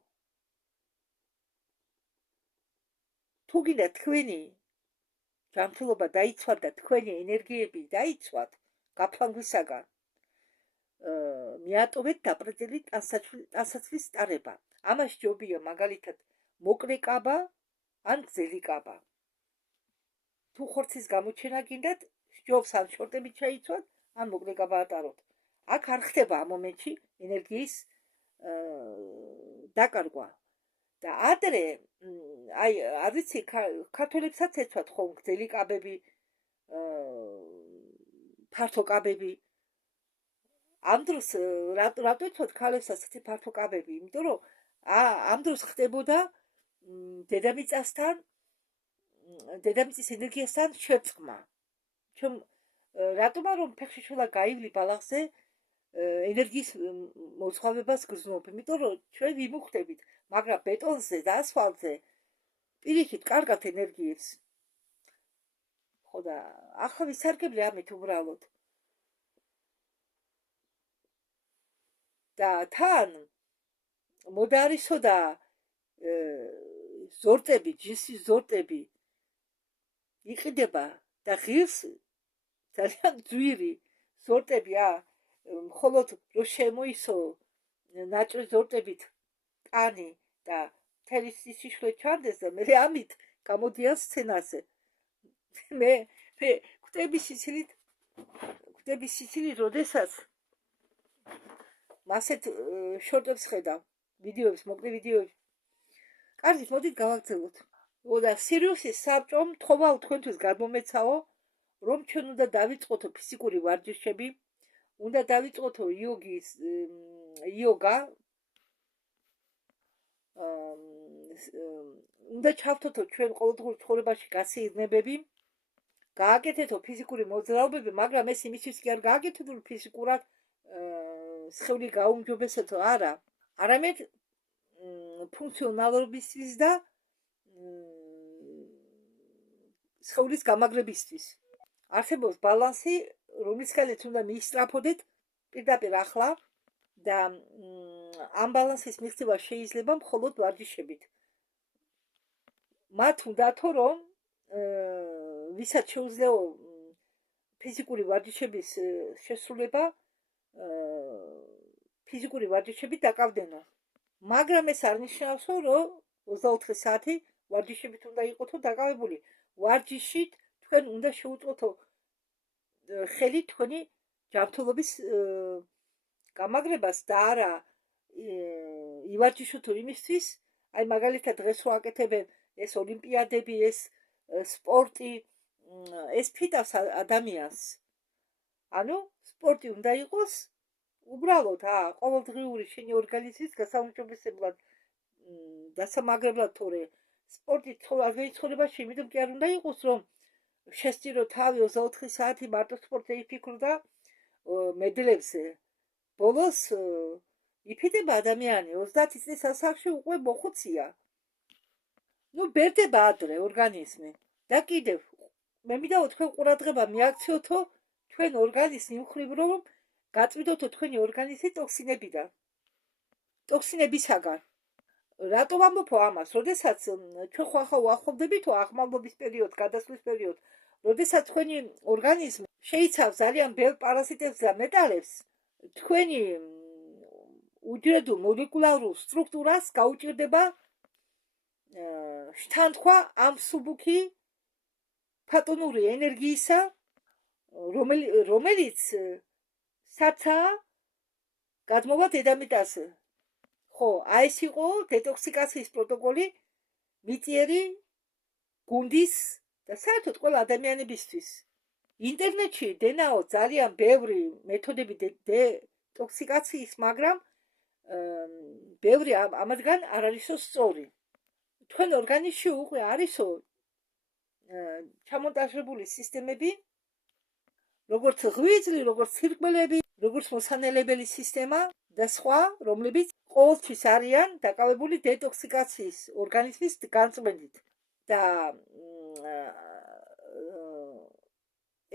თუ გინდა თქვენი ჯანმრთელობა დაიცვათ და თქვენი ენერგიები დაიცვათ გაფლანგვისაგან, მიატოვეთ დაპრეცელი ტანსაცმლის ტარება. ამას ჯობია მაგალითად მოკლე კაბა ან გრძელი კაბა. თუ ხორცის გამოჩენა გინდათ, სჯობს ან შორტებით ჩაიცვათ, ან მოკლე კაბა ატაროთ. აქ არ ხდება ამ მომენტში ენერგიის დაკარგვა. და ადრე, აი, არ ვიცი, ქართველებსაც ეცვათ ხომ გრძელი კაბები, ფართო კაბები. ამ დროს რატო ეცვათ ქალებსაც ესეთი ფართო კაბები? იმიტომ რომ ამ დროს ხდებოდა დედამიწის ენერგიასთან შერწყმა. რატომა რომ ფეხში შულა გაივლი ბალახზე, ენერგიის მოძღვავებას გრძნობ, იმიტომ რომ ჩვენ ვიმუხდებით, მაგრამ ბეტონზე და ასფალტზე პირიქით კარგად ენერგიებს. ხო და ახლა ვისარგებლე ამით უბრალოდ. და თან მოდა არისო და ზორტები, ჯინსის ზორტები იყიდება და ღირს ძალიან ძვირი ზორტები, მხოლოდ რომ შემოისო ნაჭრი ზორტებით ტანი და თელის სიშლე ჩანდეს და მე ამით გამოდიან სცენაზე. მე ხვდები სიცილით, როდესაც მასეთ შორტებს ხედავ, ვიდეოებს, მოკლე ვიდეოებს. კარგით, მოდით გავაგრძელოთ. და სირიუსის საბჭომ თხოვა თქვენთვის გადმომეცაო, რომ ჩვენ უნდა დავიწყოთო ფიზიკური ვარჯიშები, უნდა დავიწყოთო იოგა, უნდა ჩავთოთო ჩვენ ყოველდღიურ ცხოვრებაში გასეირნებები, გააკეთეთო ფიზიკური მოძრაობები, მაგრამ ეს იმისთვის კი არ გააკეთეთ, რომ ფიზიკურად სხეული გაუმჯობესეთო, არა, არამედ ფუნქციონალობისთვის და სხეულის გამაგრებისთვის. არსებობს ბალანსი, რომლის ხელით უნდა მიისწრაფოდეთ პირდაპირ ახლა და ამ ბალანსის მიღწევა შეიძლება მხოლოდ ვარჯიშებით. მათ უნდათო, რომ ვისაც შეუძლია ფიზიკური ვარჯიშების შესრულება ფიზიკური ვარჯიშებით დაკავდენო. მაგრამ ეს არ ნიშნავს, რომ 24 საათი ვარჯიშებით უნდა იყოთო დაკავებული. ვარჯიშით თქვენ უნდა შეუწყოთო ხელი თქვენი ჯანმრთელობის გამაგრებას და არა ივარჯიშოთო იმისთვის, აი მაგალითად დღეს რო აკეთებენ ეს ოლიმპიადები, ეს სპორტი, ეს ფიტავს ადამიანს. ანუ სპორტი უნდა იყოს უბრალოდ ყოველდღიური შენი ორგანიზმის გასაუმჯობესებლად დასამაგრებლად, თორე სპორტი თქვენი ცხოვრებაში იმედომ კი არ უნდა იყოს, რომ შესწირო თავი 24 საათი მარტო სპორტზე იფიქრო და მედლებზე. ბოლოს იფიდება ადამიანი 30 წლის ასაკში უკვე მოხუცია. ნუ ბერდება ადრე ორგანიზმი. და კიდევ მე მინდა თქვენ ყურადღება მიაქციოთო თქვენ ორგანიზმი მხრივ, რომ გაწვიდოთო თქვენი ორგანიზმი ტოქსინებიდან. ტოქსინებისაგან. რატო ვამბობ ამას? როდესაც ჩვენ ხახა ვახობდებითო აღმავლობის პერიოდს, გადასვლის პერიოდს, როდესაც თქვენი ორგანიზმი შეიცავს ძალიან ბევრ პარაზიტებს და მეტალებს, თქვენი უჯრედულ მოლეკულარულ სტრუქტურას გაუჭირდება შთანთქვა ამ მსუბუქი ფოტონური ენერგიისა, რომელიც საცაა გადმოვა დედამიწაზე. ხო, აი ეს იყო დეტოქსიკაციის პროტოკოლი მიწიერი გუნდის და საერთოდ ყველა ადამიანებისთვის. ინტერნეტში დენაო ძალიან ბევრი მეთოდები დეტოქსიკაციის, მაგრამ ბევრი ამათგან არ არისო სწორი. თქვენ ორგანიზმში უკვე არისო ჩამონტაჟებული სისტემები, როგორც ღვიძლი, როგორც სირკმელები, როგორც მოსანელებელი სისტემა და სხვა, რომლებიც ყოველთვის არიან დაკავებული დეტოქსიკაციის ორგანიზმის განწმენდით. და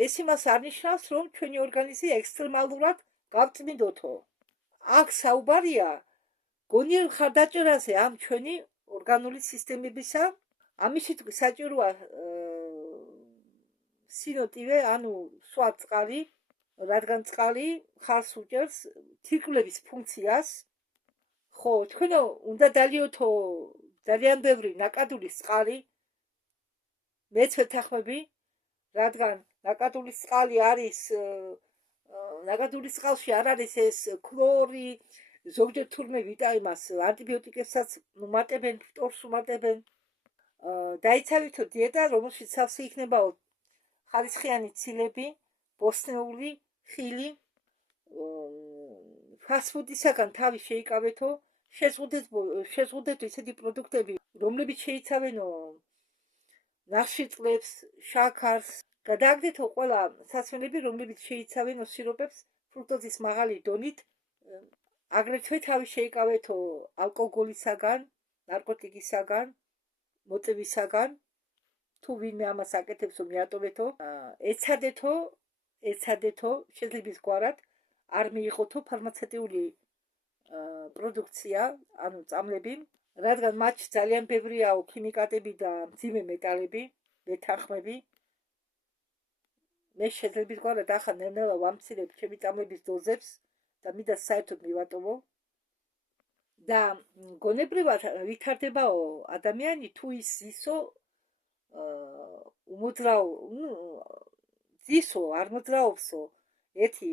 ეს იმას არ ნიშნავს, რომ ჩვენი ორგანიზმი ექსტრემალურად გავწმინდოთო. აქ საუბარია გონიერ მხარდაჭერაზე ამ ჩვენი ორგანული სისტემებისა. ამისით საჭიროა სინოტივე, ანუ სხვა წყალი, რადგან წყალი ხარს უჭერს თირკმლების ფუნქციას. ხო, თქვენ უნდა დალიოთო ძალიან ბევრი ნაკადულის წყალი, მეც ვეთანხმები, რადგან ნაკადულის წყალი არის, ნაკადულის წყალში არ არის ეს ქლორი, ზოგჯერ თურმე ვიტამინს, ანტიბიოტიკებსაც უმატებენ, ფტორს უმატებენ. დაიცავითო დიეტა, რომელშიც სავსე იქნებაო ხარისხიანი ცილები, ბოსტნეული, ხილი, ფასტფუდისაგან თავი შეიკავეთო, შეზღუდეთ ისეთი პროდუქტები, რომლებიც შეიცავენო ნახშირწყლებს, შაქარს, გადააგდეთო ყველა სასმელები, რომლებიც შეიცავენო სიროპებს ფრუქტოზის მაღალი დონით, აგრეთვე თავი შეიკავეთო ალკოგოლისაგან, ნარკოტიკისაგან, მოწევისაგან, თუ ვინმე ამას აკეთებსო მიატოვეთო, ეცადეთო შეძლების გვარად არ მიიღოთო ფარმაცევტიული პროდუქცია, ანუ წამლები, რადგან მათში ძალიან ბევრიაო ქიმიკატები და მძიმე მეტალები, ვეთანხმები. მე შეძლების გვარად ახლა ნელ-ნელა ვამცირებ ჩემი წამლების დოზებს და მინდა საერთოდ მივატოვო. და გონებრივად ვითარდებაო ადამიანი თუ ის ზისო ზისო არ მოძრაობსო ერთი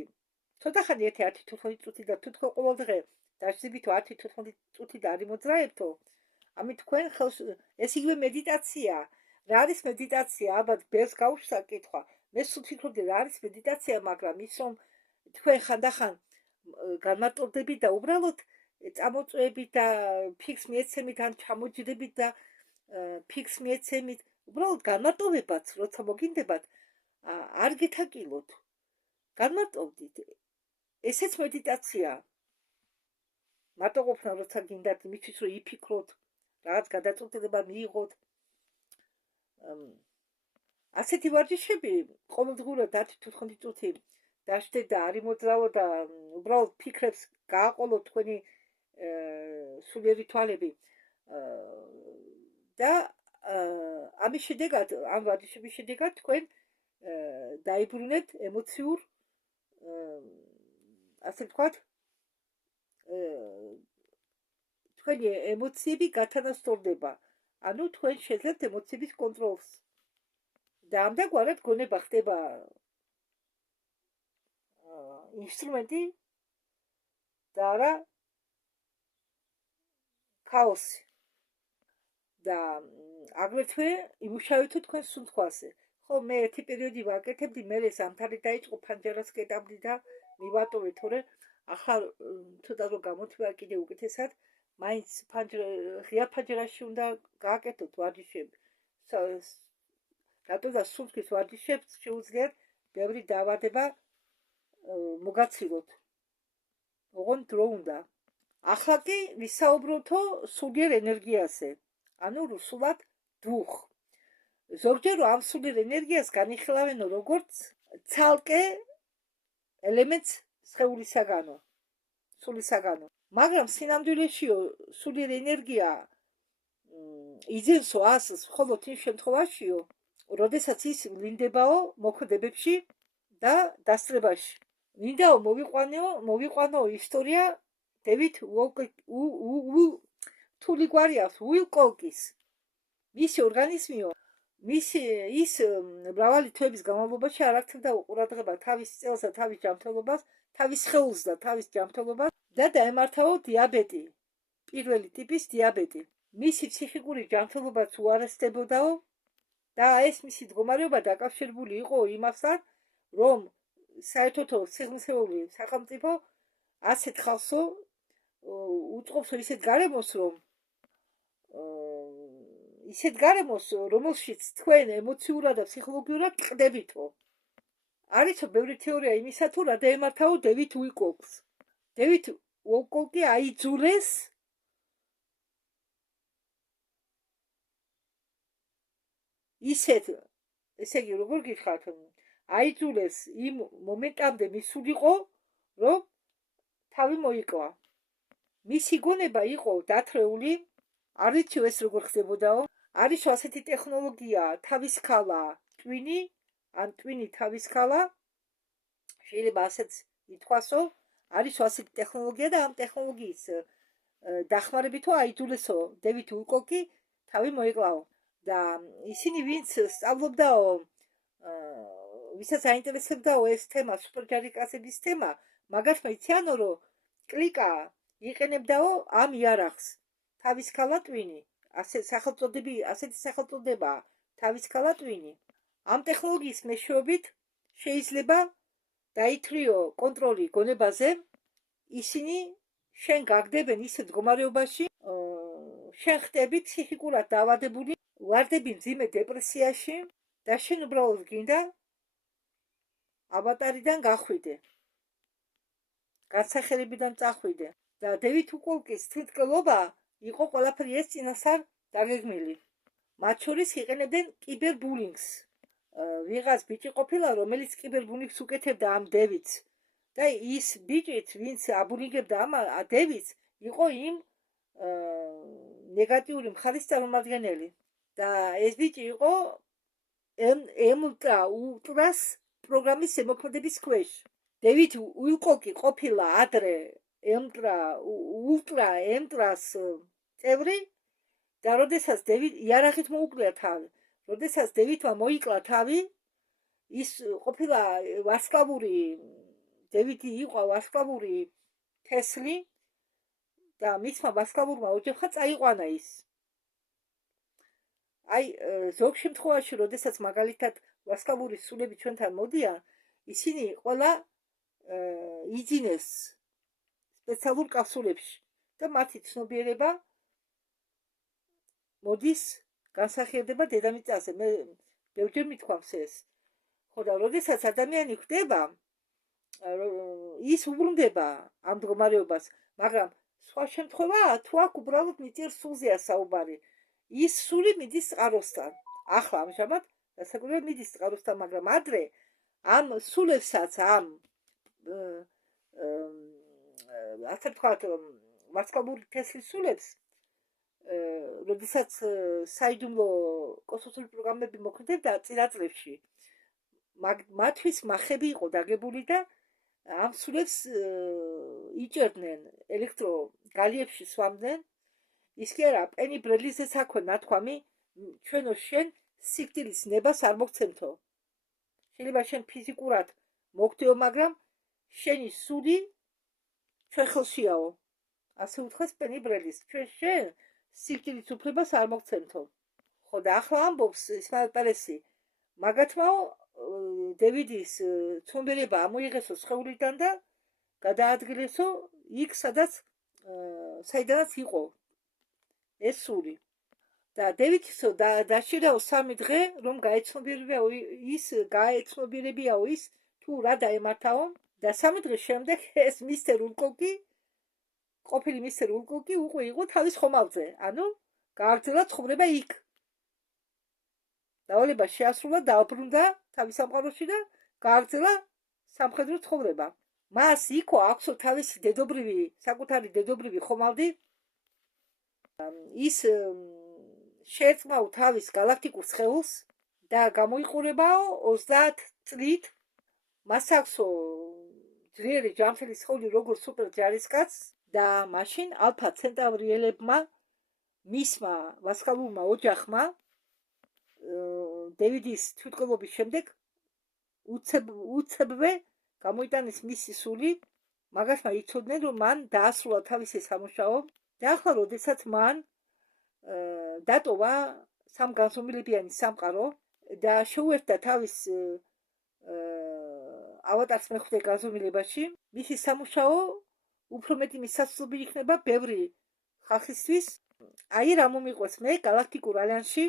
ცოტახანი 10-15 წუთი და თუ თქვენ ყოველდღე დაჟდებითო 10-15 წუთი და არ იმოძრაებთო, ამით თქვენ ხელს ეს იგივე მედიტაცია. რა არის მედიტაცია? ალბათ ბევრს გაუშვსა კითხვა. მე სულ ვფიქრობდი რა არის მედიტაცია, მაგრამ ის რომ თქვენ ხანდახან განმარტოვდებით და უბრალოდ წამოწვევებით და ფიქს მიეცემით, ან ჩამოჯდებით და ფიქს მიეცემით, უბრალოდ განმარტოვებაც, როცა მოგინდებათ, არ გეთაკილოთ. განმარტოვდით. ესეც მედიტაცია. მარტოყოფნა როცა გინდათ იმისთვის, რომ იფიქროთ, რაღაც გადაწყვეტილება მიიღოთ. ასეთი ვარჯიშები ყოველდღურად 10-15 წუთი დაждდეთ და არ იმოძრავო და უბრალოდ ფიქრებს გააყოლოთ თქვენი სულიერი თვალები. და ამის შედეგად, ამ ვარჯიშების შედეგად თქვენ დაიბრუნებთ ემოციურ ასე ვთქვათ თქვენი ემოციები გათანასწორდება. ანუ თქვენ შეძლებთ ემოციების კონტროლს. და ამდაგვარად გონება ხდება ინსტრუმენტი და არა ქაოსი. და აგრეთვე იმუშავებთ თქვენ სუნთქვაზე. ხო, მე ერთი პერიოდი ვაკეთებდი, მე ზამთარი დაიწყო, ფანჯარას კეტავდი და მივატოვე, თორე ახლა ცოტა რომ გამოთვია კიდე უკეთესად, მაინც ღია ფანჯარაში უნდა გააკეთოთ ვარჯიშები. რატო და სუნთქვის ვარჯიშებს შეუძლიათ ბევრი დაავადება მოგაცილოთ. ოღონდ დრო უნდა. ახლა კი ვისაუბროთო სულიერ ენერგიაზე. ანუ რუსულად დუხ. ზოგჯერ ამ სულიერ ენერგიას განიხილავენ როგორც ცალკე ელემენტს სხეულისაგანო, სულისაგანო. მაგრამ სინამდვილეშიო სულიერ ენერგია იძენსო ასლს მხოლოდ იმ შემთხვევაშიო, როდესაც ის ვლინდებაო მოქმედებებში და დასწრებაში. მინდაო მოვიყვანო ისტორია დევიდ რთული გვარი აქვს უილკოკის. მისი ორგანიზმიო ის მრავალი თვეების განმავლობაში არ აქცევდა ყურადღება თავის წელს და თავის ჯანმრთელობას, თავის სხეულს და თავის ჯანმრთელობას და დაემართაო დიაბეტი, პირველი ტიპის დიაბეტი. მისი ფსიქიკური ჯანმრთელობაც უარესდებოდაო და ეს მისი მდგომარეობა დაკავშირებული იყო იმასთან, რომ საერთოდო სიღრმისეული სახელმწიფო ასეთ ხალხსო უწყობს ისეთ გარემოს, რომელშიც თქვენ ემოციურად და ფსიქოლოგიურად ყდებითო. არისო ბევრი თეორია იმისა, თუ რა დაემართაო დევიდ უილკოკს. დევიდ უილკოკი აიძულეს ისეთ, ესე იგი, როგორ გითხრათ, აიძულეს იმ მომენტამდე მისულიყო, რომ თავი მოიკლა. მისი გონება იყო დათრეული, არ ვიცი ეს როგორ ხდებოდაო. არის ასეთი ტექნოლოგია, თავის ქალა, ტვინი, ან ტვინი თავის ქალა, შეიძლება ასეც ითქვასო, არის ასეთი ტექნოლოგია და ამ ტექნოლოგიის დახმარებითო აიძულესო დევიდ უილკოკი თავი მოიკლაო. და ისინი ვინც სწავლობდაო, ვისაც აინტერესებდაო ეს თემა, სუპერჯარიკასების თემა, მაგათმა იციანო, რომ კლიკა იყენებდაო ამ იარაღს, თავის ქალა ტვინი. ასეთი სახელწოდება თავის ქალა ტვინი. ამ ტექნოლოგიის მეშვეობით შეიძლება დაითვლიო კონტროლი გონებაზე, ისინი შენ გაგდებენ ისეთ მდგომარეობაში, შენ ხდები ფსიქიკურად დაავადებული, ვარდები მძიმე დეპრესიაში და შენ უბრალოდ გინდა ავატარიდან გახვიდე, განსახიერებიდან წახვიდე. და დევიდ უილკოკის თვითმკვლელობა იყო ყველაფერი ეს წინასწარ დაგეგმილი. მათ შორის იყენებდნენ კიბერბულინგს. ვიღაც ბიჭი ყოფილა, რომელიც კიბერბულინგს უკეთებდა ამ დევიდს. და ის ბიჭიც, ვინც აბულინგებდა ამ დევიდს, იყო იმ ნეგატიური მხარის წარმომადგენელი. და ეს ბიჭი იყო ულტრას პროგრამის ზემოქმედების ქვეშ. დევიდ უილკოკი ყოფილა ადრე ულტრას წევრი და როდესაც დევიდ იარაღით მოუკლია თავი, როდესაც დევიდმა მოიკლა თავი, ის ყოფილა ვარსკვლავური, დევიდი იყო ვარსკვლავური თესლი და მისმა ვარსკვლავურმა ოჯახმა წაიყვანა ის. აი, ზოგ შემთხვევაში, როდესაც მაგალითად ვარსკვლავური სულები ჩვენთან მოდიან, ისინი ყველა იძინეს სპეციალურ კაფსულებში და მათი ცნობიერება მოდის განსახიერდება დედამიწაზე. მე ბევრჯერ მithქვამს ეს. ხო და როდესაც ადამიანი ხდება, ის უბრუნდება ამ მდგომარეობას, მაგრამ სხვა შემთხვევაა, თუ აქ უბრალოდ მიწიერ სულზეა საუბარი. ის სული მიდის წყაროსთან. ახლა ამჟამად დასაკვირვებლად მიდის წყაროსთან, მაგრამ ადრე ამ სულებსაც, ამ ასე ვთქვათ, ვარსკვლავური თესლის სულებს, როდესაც საიდუმლო კოსმოსური პროგრამები მოქმედებდა წინა წლებში, მათთვის მახები იყო დაგებული და ამ სულებს იჭერდნენ ელექტრო გალიებში სვამდნენ ის კი არა პენი ბრელიძეც აქვე ნათქვამი ჩვენო შენ სიკვდილის ნებას არ მოგცემთო შეიძლება შენ ფიზიკურად მოგდეო მაგრამ შენი სული ჩვენ ხელშიაო ასე უთხრეს პენი ბრელის ჩვენ შენ სიკვდილის უფლებას არ მოგცემთო ხო და ახლა ამბობს ისმაილ პერესი მაგათმაო დევიდის ცნობიერება ამოიღესო სხეულიდან და გადაადგილესო იქ საიდანაც იყო ეს სული და დევიდისო დაშირაო 3 დღე რომ გაეცნობიერებიაო ის თუ რა დაემართაო და 3 დღის შემდეგ ეს მისტერ ულკოკი ყოფილი მისტერ ულკოკი უკვე იყო თავის ხომალდზე ანუ გააგრძელა ცხოვრება იქ დავალება შეასრულა დააბრუნდა თავის სამყაროში და გააგრძელა სამხედრო ცხოვრება მას იქო აქვსო თავისი დედობრივი საკუთარი დედობრივი ხომალდი ის შეერწყმაო თავის galaktikურ სხეულს და გამოიყურებაო 30 წლით მას აქვსო ძლიერი ჯანმრთელი სხეული როგორც სუპერ ჯარისკაცს და მაშინ ალფა ცენტავრიელებმა მისმა ვასკალურმა ოჯახმა დევიდის თვითმკვლელობის შემდეგ უცებვე გამოიტანეს მისი სული მაგათმა იცოდნენ რომ მან დაასრულა თავისი სამუშაო და ახლა როდესაც მან დატოვა სამგანზომილებიანი სამყარო და შეუერთდა თავის ავატარს მეხუთე განზომილებაში მისი სამუშაო უფრო მეტი მისასვლელი იქნება ბევრი ხალხისთვის აი რა მომიყვეს მე galaktikურ ალიანსში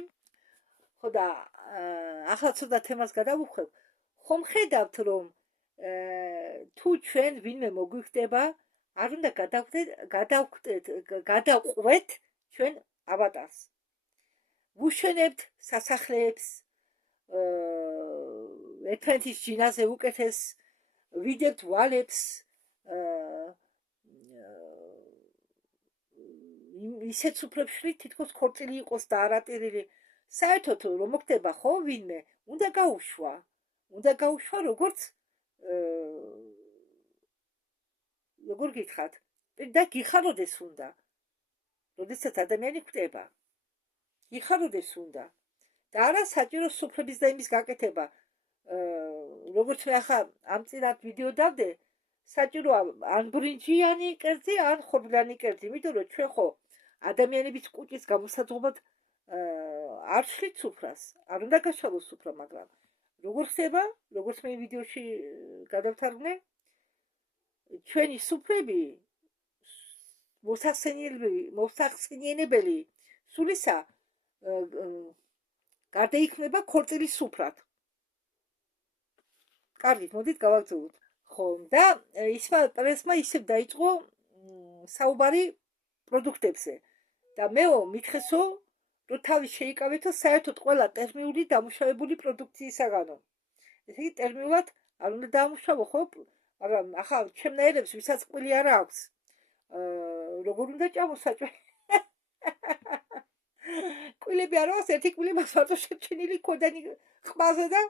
ხო და ახლა ცოტა თემას გადავუხებ ხომ ხედავთ რომ თუ ჩვენ ვინმე მოგვიხდება არ უნდა გადავყვეთ ჩვენ ავატარს ვუშენებთ სასახლეებს ერთმანეთის ჯინაზე უკეთეს ვიდებთ ვალებს ისეთ სუფრებში თითქოს ქორწილი იყოს და არატირილი საერთოდ რომ მოხდება ხო ვინმე უნდა გაუშვა როგორც როგორ გითხრათ და გიხაროდეს უნდა როდესაც ადამიანი ხვდება გიხაროდეს უნდა და არა საჭირო სუფრების და იმის გაკეთება როგორც მე ახლა ამ წინათ ვიდეო დავდე საჭიროა ან ბრინჯიანი კერძი ან ხორბლიანი კერძი იმიტომ რომ ჩვენ ხო ადამიანების კუჭის გამოსაძღობად არ შევით სუფრას არ უნდა გაშალოს სუფრა მაგრამ როგორ ხდება როგორც მე ვიდეოში გადავთარგმნე ჩვენი სუფრები მოსახსენიებელი სულისა გარდაიქმნება ქორწილის სუფრად კარგით მოდით გავაგრძელოთ ხომ და ისმაილ პერესმა ისევ დაიწყო საუბარი პროდუქტებზე და მეო მითხესო რომ თავი შეიკავეთო საერთოდ ყველა ტერმიული დამუშავებული პროდუქციისაგანო ესე იგი ტერმიულად არ უნდა დაამუშავო ხო მაგრამ ახლა ჩემნაირებს ვისაც ყვილი არ აქვს როგორ უნდა ჭამოს საჭმელი ყვილები არ აქვს ერთი ყვილი მას მარტო შეჩენილი ქოდანი ხმაზე და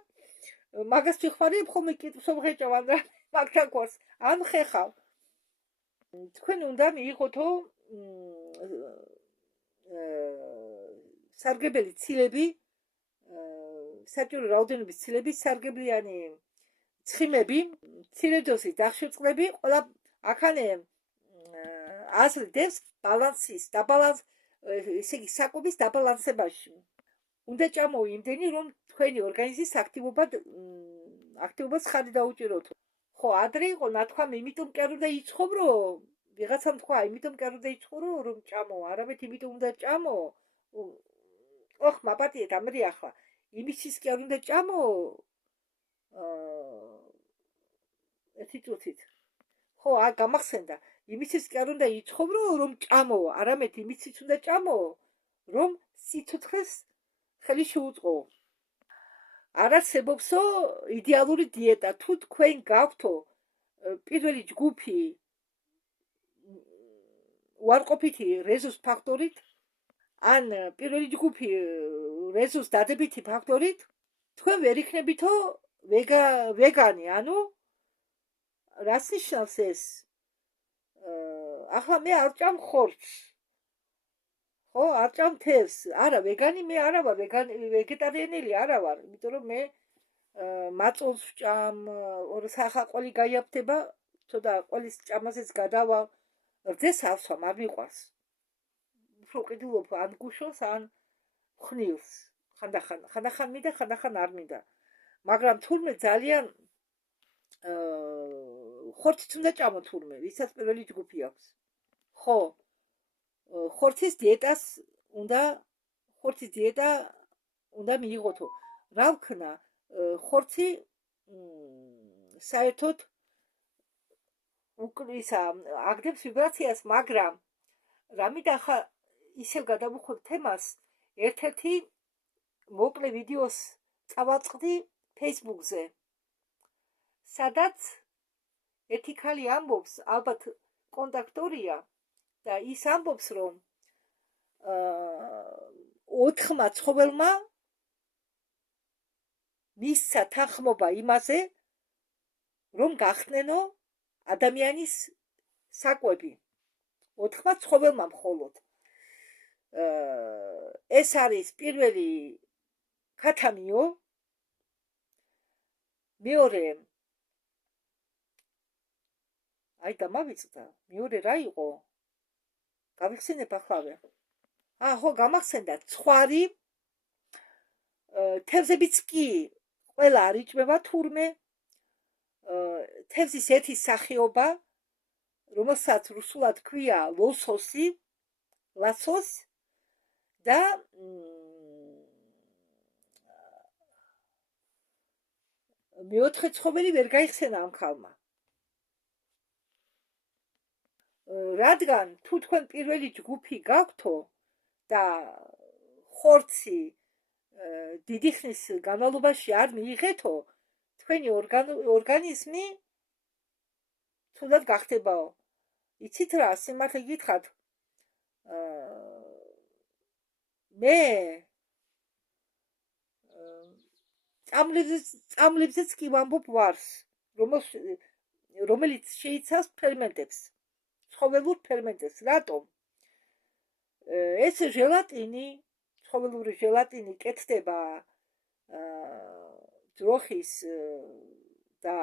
მაგას ვიხმარებ ხოლმე კიტვს ვღეჭავ ან რა მაგთან ყურს ან ხეხავ თქვენ უნდა მიიღოთო სარგებელი ცილები საჭირო რაოდენობის ცილები სარგებლიანი ცხიმები ცილე დოზის დახშეწყლები ყველა აქანე აზრდებს ბალანსის ისე იგი საკვების დაბალანსებაში უნდა ჭამო იმდენი რომ თქვენი ორგანიზმის აქტივობას ხარი დაუჭიროთ ხო ადრე იყო ნათქვამი იმიტომ კი არ უნდა იცხოვრო ვიღაცამ თქვა იმიტომ კი არ უნდა იცხოვრო რომ ჭამო არამედ იმიტომ უნდა ჭამო ოხ მაპატიეთ ამრი ახლა იმისთვის კი არ უნდა ჭამო ერთი წუთით ხო გამახსენდა იმისთვის კი არ უნდა იცხოვრო რომ ჭამო არამედ იმისთვის უნდა ჭამო რომ სიცოცხლეს ხელი შეუწყო არ არსებობსო იდეალური დიეტა თუ თქვენ გაქვთო პირველი ჯგუფი უარყოფითი რეზოს ფაქტორით ან პირველი ჯგუფი რეზოს დადებითი ფაქტორით თქვენ ვერ იქნებითო ვეგანი, ანუ რას ნიშნავს ეს? ახლა მე არ ჭამ ხორცს. ხო, არ ჭამ თევზს. არა, ვეგანი მე არა ვარ, ვეგეტარიანელი არა ვარ, იმიტომ რომ მე მაწონს ვჭამ, სახაყოლი გაიაფთება, ცოტა ყოლის ჭამაზეც გადავა. რძეს ავსვამ, არ მიყვარს. უფრო ყიდულობ ან გუშოს, ან ხნილს. ხანდახან მინდა, ხანდახან არ მინდა. მაგრამ თურმე ძალიან ხორციც უნდა ჭამო თურმე, ვისაც პირველი ჯგუფი აქვს. ხო, ხორცის დიეტა უნდა მიიღოთო. რა ვქნა, ხორცი საერთოდ აგდებს ვიბრაციას, მაგრამ რამით ახლა ისევ გადავუხვებ თემას, ერთ-ერთი მოკლე ვიდეოს წავაწყდი Facebook-ზე, სადაც ერთი ქალი ამბობს, ალბათ კონტაქტორია და ის ამბობს, რომ 4 ცხოველმა მისცა თანხმობა იმაზე, რომ გახსნენო ადამიანის საკვები. 4 ცხოველმა მხოლოდ. ეს არის პირველი ქათამიო, მეორე აი დამავიწყდა, მეორე რა იყო? გავიხსენებ ახლა. ხო, გამახსენდა, ცხვარი, თევზებიც კი ყველა არ იჭმება თურმე. თევზის ერთი სახეობა, რომელსაც რუსულად ქვია ლოსოსი, ლასოს და მეოთხე ცხოველი ვერ გაიხსენა ამ ქალმა. რადგან თუ თქვენ პირველი ჯგუფი გაქვთო და ხორცი დიდი ხნის განმავლობაში არ მიიღეთო, თქვენი ორგანიზმი თუნდაც გახდებაო. იცით რა, სიმართლე გითხრათ, მე წამლებზეც კი ვამბობ ვარს, რომელიც შეიცავს ფერმენტებს, ცხოველურ ფერმენტებს. რატომ? ეს ჟელატინი, ცხოველური ჟელატინი კეთდება ძროხის და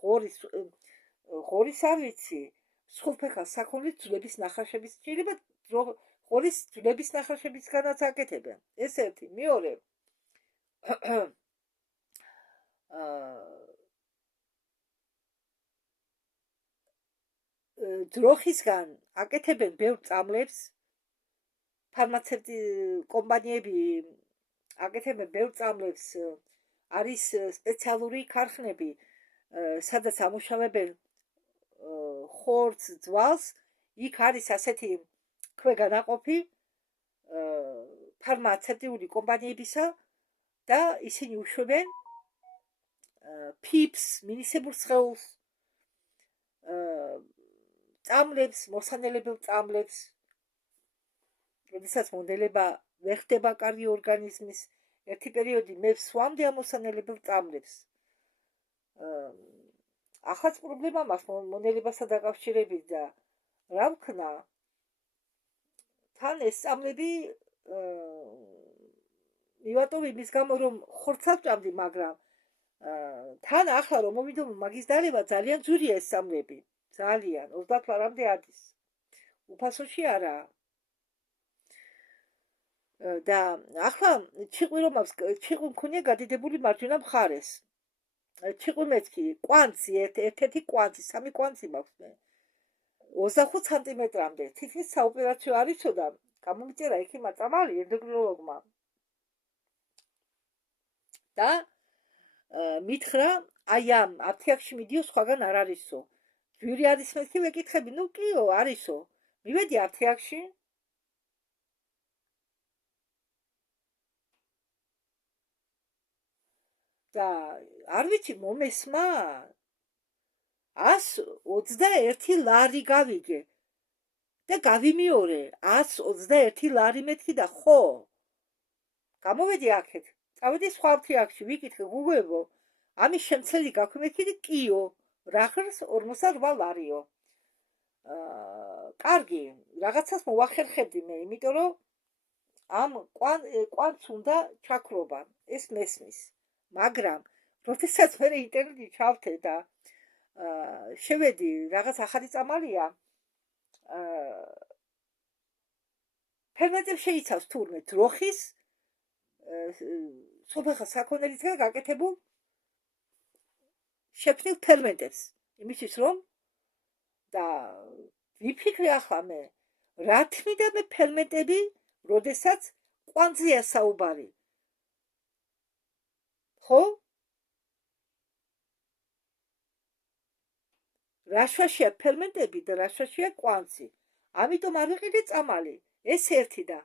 ღორის არ ვიცი, სხულფეხას საქონლის ძვლების ნახაშების შეიძლება ღორის ძვლების ნახაშებისგანაც აკეთებენ. ეს ერთი. მეორე, ძროხისგან აკეთებენ ბევრ წამლებს, ფარმაცევტული კომპანიები აკეთებენ ბევრ წამლებს, არის სპეციალური ქარხნები, სადაც ამუშავებენ ხორცს, ძვალს, იქ არის ასეთი ქვეგანაყოფი ფარმაცევტული კომპანიებისა და ისინი უშვებენ ფიფს, მინისებურ სხეულს, წამლებს, მოსანელებელ წამლებს, როდესაც მონდელება ვერ ხდება კარგი ორგანიზმის, ერთი პერიოდი მე ვსვამდი ამ მოსანელებელ წამლებს. ახაც პრობლემა მაქვს მონელებასთან დაკავშირებით და რა ვქნა, თან ეს წამლები მივატოვე იმის გამო, რომ ხორცს ვჭამდი, მაგრამ თან ახლა რომ მოვიდო მაგის დალევა, ძალიან ძვირია ეს წამლები, ძალიან 30 არის, უფასოში არა. და ახლა ჩიყვი რომ აქვს, ჩიყვი მქონია გადიდებული მარჯვენა მხარეს. ჩიყვი მეთქი, კვანცი, ერთ-ერთი კვანცი, 3 კვანცი მაქვს მე. 25 სანტიმეტრამდე, თითქმის საოპერაციო არისო და გამომიწერა ექიმმა წამალი ენდოკრინოლოგმა. და მითხრა, აი ამ აფთიაქში მიდიო, სხვაგან არ არისო. ჯვირი არის მეთქი, ვეკითხები, ნუ კიო, არისო. მივედი აფთიაქში. და არ ვიცი, მომესმა 121 ლარი გავიგე და გავიმეორე 121 ლარი მეთქი და ხო, გამოვედი აქეთ, წავედი სხვა აფთიაქში, ვიკითხე გუგლებო, ამის შემცვლელი გაქვემეთქი კიო, რაღრს 48 ლარიო. კარგი, რაღაცას მოვახერხებდი მე, იმიტომ რომ ამ კვანტს უნდა ჩაქრობა, ეს მესმის. მაგრამ როდესაც მე ინტერნეტში ჩავთე და შევედი, რაღაც ახალი წამალია, ფერმენტებს შეიცავს თურმე ძროხის სოფეხა საქონელისგან გაკეთებულ შექმნილ ფერმენტებს. იმისთვის რომ და ვიფიქრე ახლა მე, რა თმიდა მე ფერმენტები, როდესაც კვანძია საუბარი. ხო? რაშვაშია ფერმენტები და რაშვაშია კვანძი. ამიტომ არ ვიყიდე წამალი. ეს ერთი და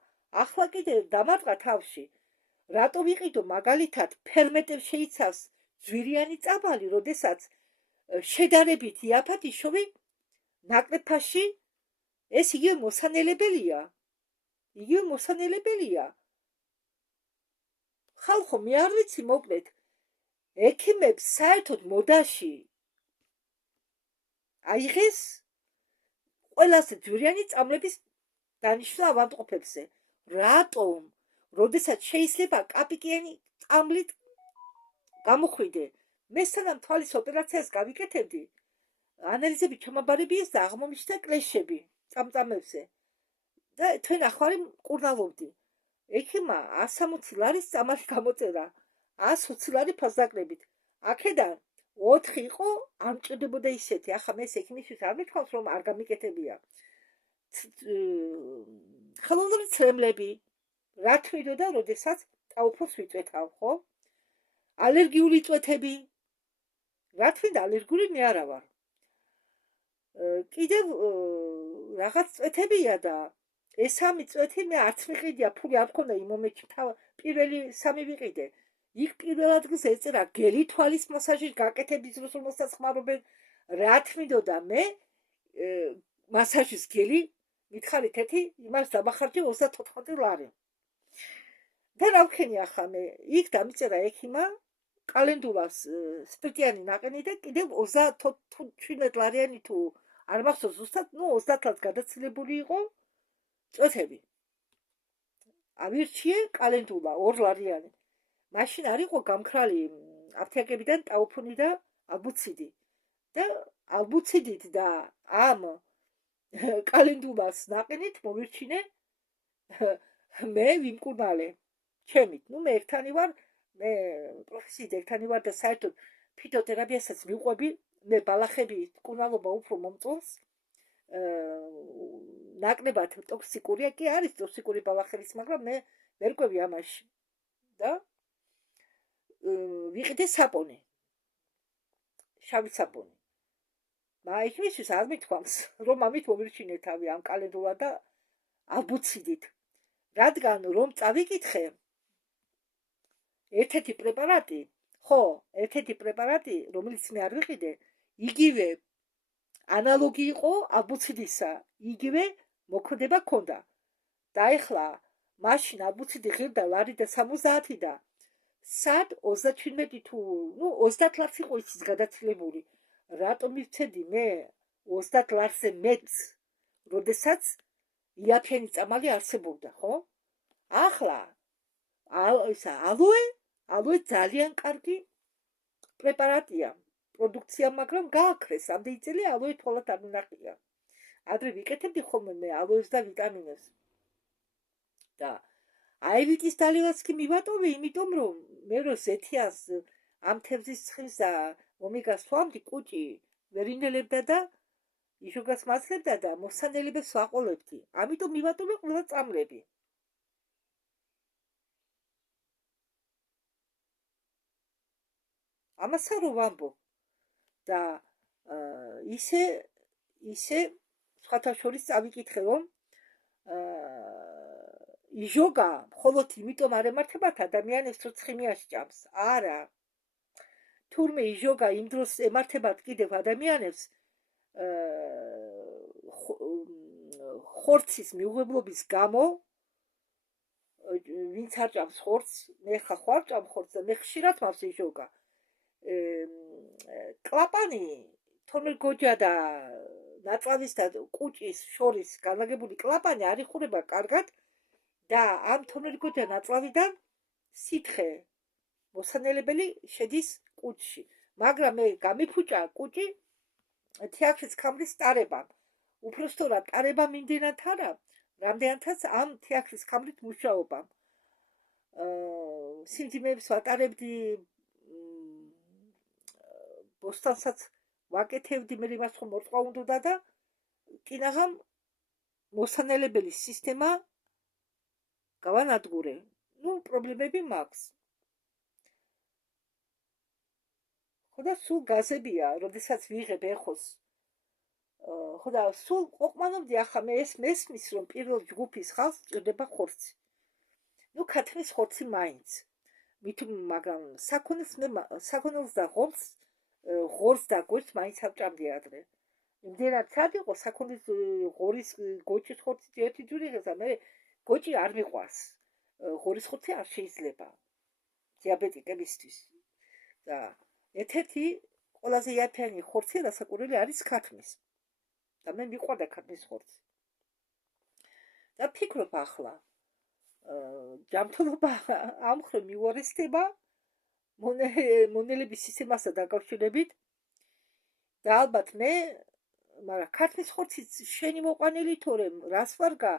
ახლა კიდე დამარტყა თავში. რატო ვიყიდო მაგალითად ფერმენტებს შეიცავს ძვირიანი წამალი, როდესაც შედარებით იაფად იშოვი ნაკრებაში, ეს იგივე მოსანელებელია. ხალხო, მე არ ვიცი მოკლედ, ექიმებს საერთოდ მოდაში აიღეს ყველაზე ძვირიანი წამლების დანიშნა ავადმყოფებზე. რატომ? როდესაც შეიძლება კაპიკიანი წამლით გამოხვიდე. მე სანამ თვალის ოპერაციას გავიკეთებდი, ანალიზები ჩამაბარებიეს და აღმომჩნდა კლეშები წამწამებზე. და თქვენ ახალი მკურნალობდი. ექიმა 160 ლარის წამალი გამოწერა, 120 ლარი ფასდაკლებით. აქედან 4 იყო ამჭირდებოდა ისეთი. ახლა მე ექიმისთვის არ მithქვავს, რომ არ გამიკეთებია. ხელოვნური ცრემლები, რა თვიდოდა, როდესაც ტაუფოს ვიწვეთავ, ხო? ალერგიული წვეთები, რა თვიდა ალერგიული მე არა ვარ. კიდევ რაღაც წვეთებია და ეს სამი წვეთი მე არც მიყიდია, ფული არ მქონდა იმ მომენტში, პირველი სამი ვიყიდე. იქ პირველ ადგილს ეწერა გელი თვალის მასაჟის გაკეთების დროს, რომელსაც ხმარობენ. რა თვიდოდა მე მასაჟის გელი მითხარით ერთი, იმას დამახარჯე 34 ლარი. და რა ვქენი ახლა მე, იქ დამიწერა ექიმა კალენდულას სპირტიანი ნაყინი და კიდევ 37 ლარიანი თუ არ მახსოვს ზუსტად, 30 ლარს გადაცილებული იყო წვეთები. ავირჩიე კალენდულა 2 ლარიანი. მაშინ არ იყო გამქრალი აფთიაქებიდან ტაუფონი და ალბუციდი. და ალბუციდით და ამ კალენდულას ნაყინით მოვირჩინე მე ვიმკურნალე ჩემით. მე ერთანი ვარ, მე პროფესიით ერთანი ვარ და საერთოდ ფიტოთერაპიასაც მივყვები. მე ბალახები მკურნალობა უფრო მომწონს. ნაკლებად ტოქსიკურია, კი არის ტოქსიკური ბალახების, მაგრამ მე ვერ ყვევი ამაში. და ვიყიდე საპონი. შავი საპონი. მაიქმისთვის არ მithქვამს, რომ ამით მოვირჩინე თავი ამ კალენდულა და ალბუციდით. რადგან რომ წავიკითხე ერთ-ერთი პრეპარატი, რომელიც მე არ ვიყიდე, იგივე ანალოგი იყო ალბუციდისა, იგივე მოქმედება ჰქონდა. და ეხლა მაშინ ალბუციდი ღირდა ლარი და 70 და სად 37 თუ 30 ლარს იყო ისიც გადაცილებული. რატომ მივცედი მე 30 ლარზე მეტს, როდესაც იაფიანი წამალი არსებობდა, ხო? ახლა ალოე ძალიან კარგი პრეპარატია, პროდუქცია, მაგრამ გააქრეს, ამდენი წელი ალოე თვალად არ მინახია. ადრე ვიკეთებდი ხოლმე მე ალოეს და ვიტამინებს. და აივიტის დალევაც კი მივატოვე, იმიტომ რომ მე რო ზეთიას ამ თევზის ცხიმს და ომეგას ვამდი, კუჭი ვერ ინელებდა და იშუგას მასლებდა და მოსანელებებს ვაყოლებდი. ამიტომ მივატოვე ყველა წამლები. ამასა რო ვამბობ და ისე სხვათა შორის წავიკითხე, რომ იჟოგა მხოლოდ იმიტომ არ ემართებათ ადამიანებს, რომ ცხიმი ასჭამს. არა. თურმე იჟოგა იმ დროს ემართებათ კიდევ ადამიანებს ხორცის მიუღებლობის გამო, ვინც არ ჭამს ხორცს, მე ხა ხარ ჭამ ხორცს და მე ხშირად მაქვს იჟოგა. კლაპანი თორმეტ გოჯა და ნაწავის და კუჭის შორის განლაგებული კლაპანი არ იხურება კარგად და ამ თორმეტ გოჯა ნაწლავიდან სითხე მოსანელებელი შედის კუჭში. მაგრამ მე გამიფუჭა კუჭი თეატრის ქამრის ტარებამ. უпростоრად ტარება მიმდენად არა, რამდენადაც ამ თეატრის ქამრით მუშაობამ. სიმძიმეებს ვატარებდი, ბოსტანსაც ვაკეთებდი, მე იმას ხომ მორწყვა უნდა და კინაღამ მოსანელებელი სისტემა გავანადგურე. პრობლემები მაქვს. ხო და სულ გაზებია, როდესაც ვიღებ ეხოს. ხო და სულ ყოფმანობდი ახლა მე ეს მესმის, რომ პირველ ჯგუფის ხალხს ჭირდება ხორცი. ქათმის ხორცი მაინც. მაგრამ საქონელს და ღორს და გვერდს მაინც ავჭამდი ადრე. იმდენად სად იყო საქონლის ღორის გოჭის ხორცი ერთი ჯური ღირდა, მე გოჭი არ მიყვარს. ღორის ხორცი არ შეიძლება დიაბეტიკებისთვის. და ერთ-ერთი ყველაზე იაფიანი ხორცი რასაკვირველი არის ქათმის. და მე მიყვარდა ქათმის ხორცი. და ფიქრობ ახლა ჯანმრთელობა ამ მხრივ მიუარესდება მონელების სისტემასთან დაკავშირებით და ალბათ მაგრამ ქათმის ხორცი შენი მოყვანილი თორემ რას ვარგა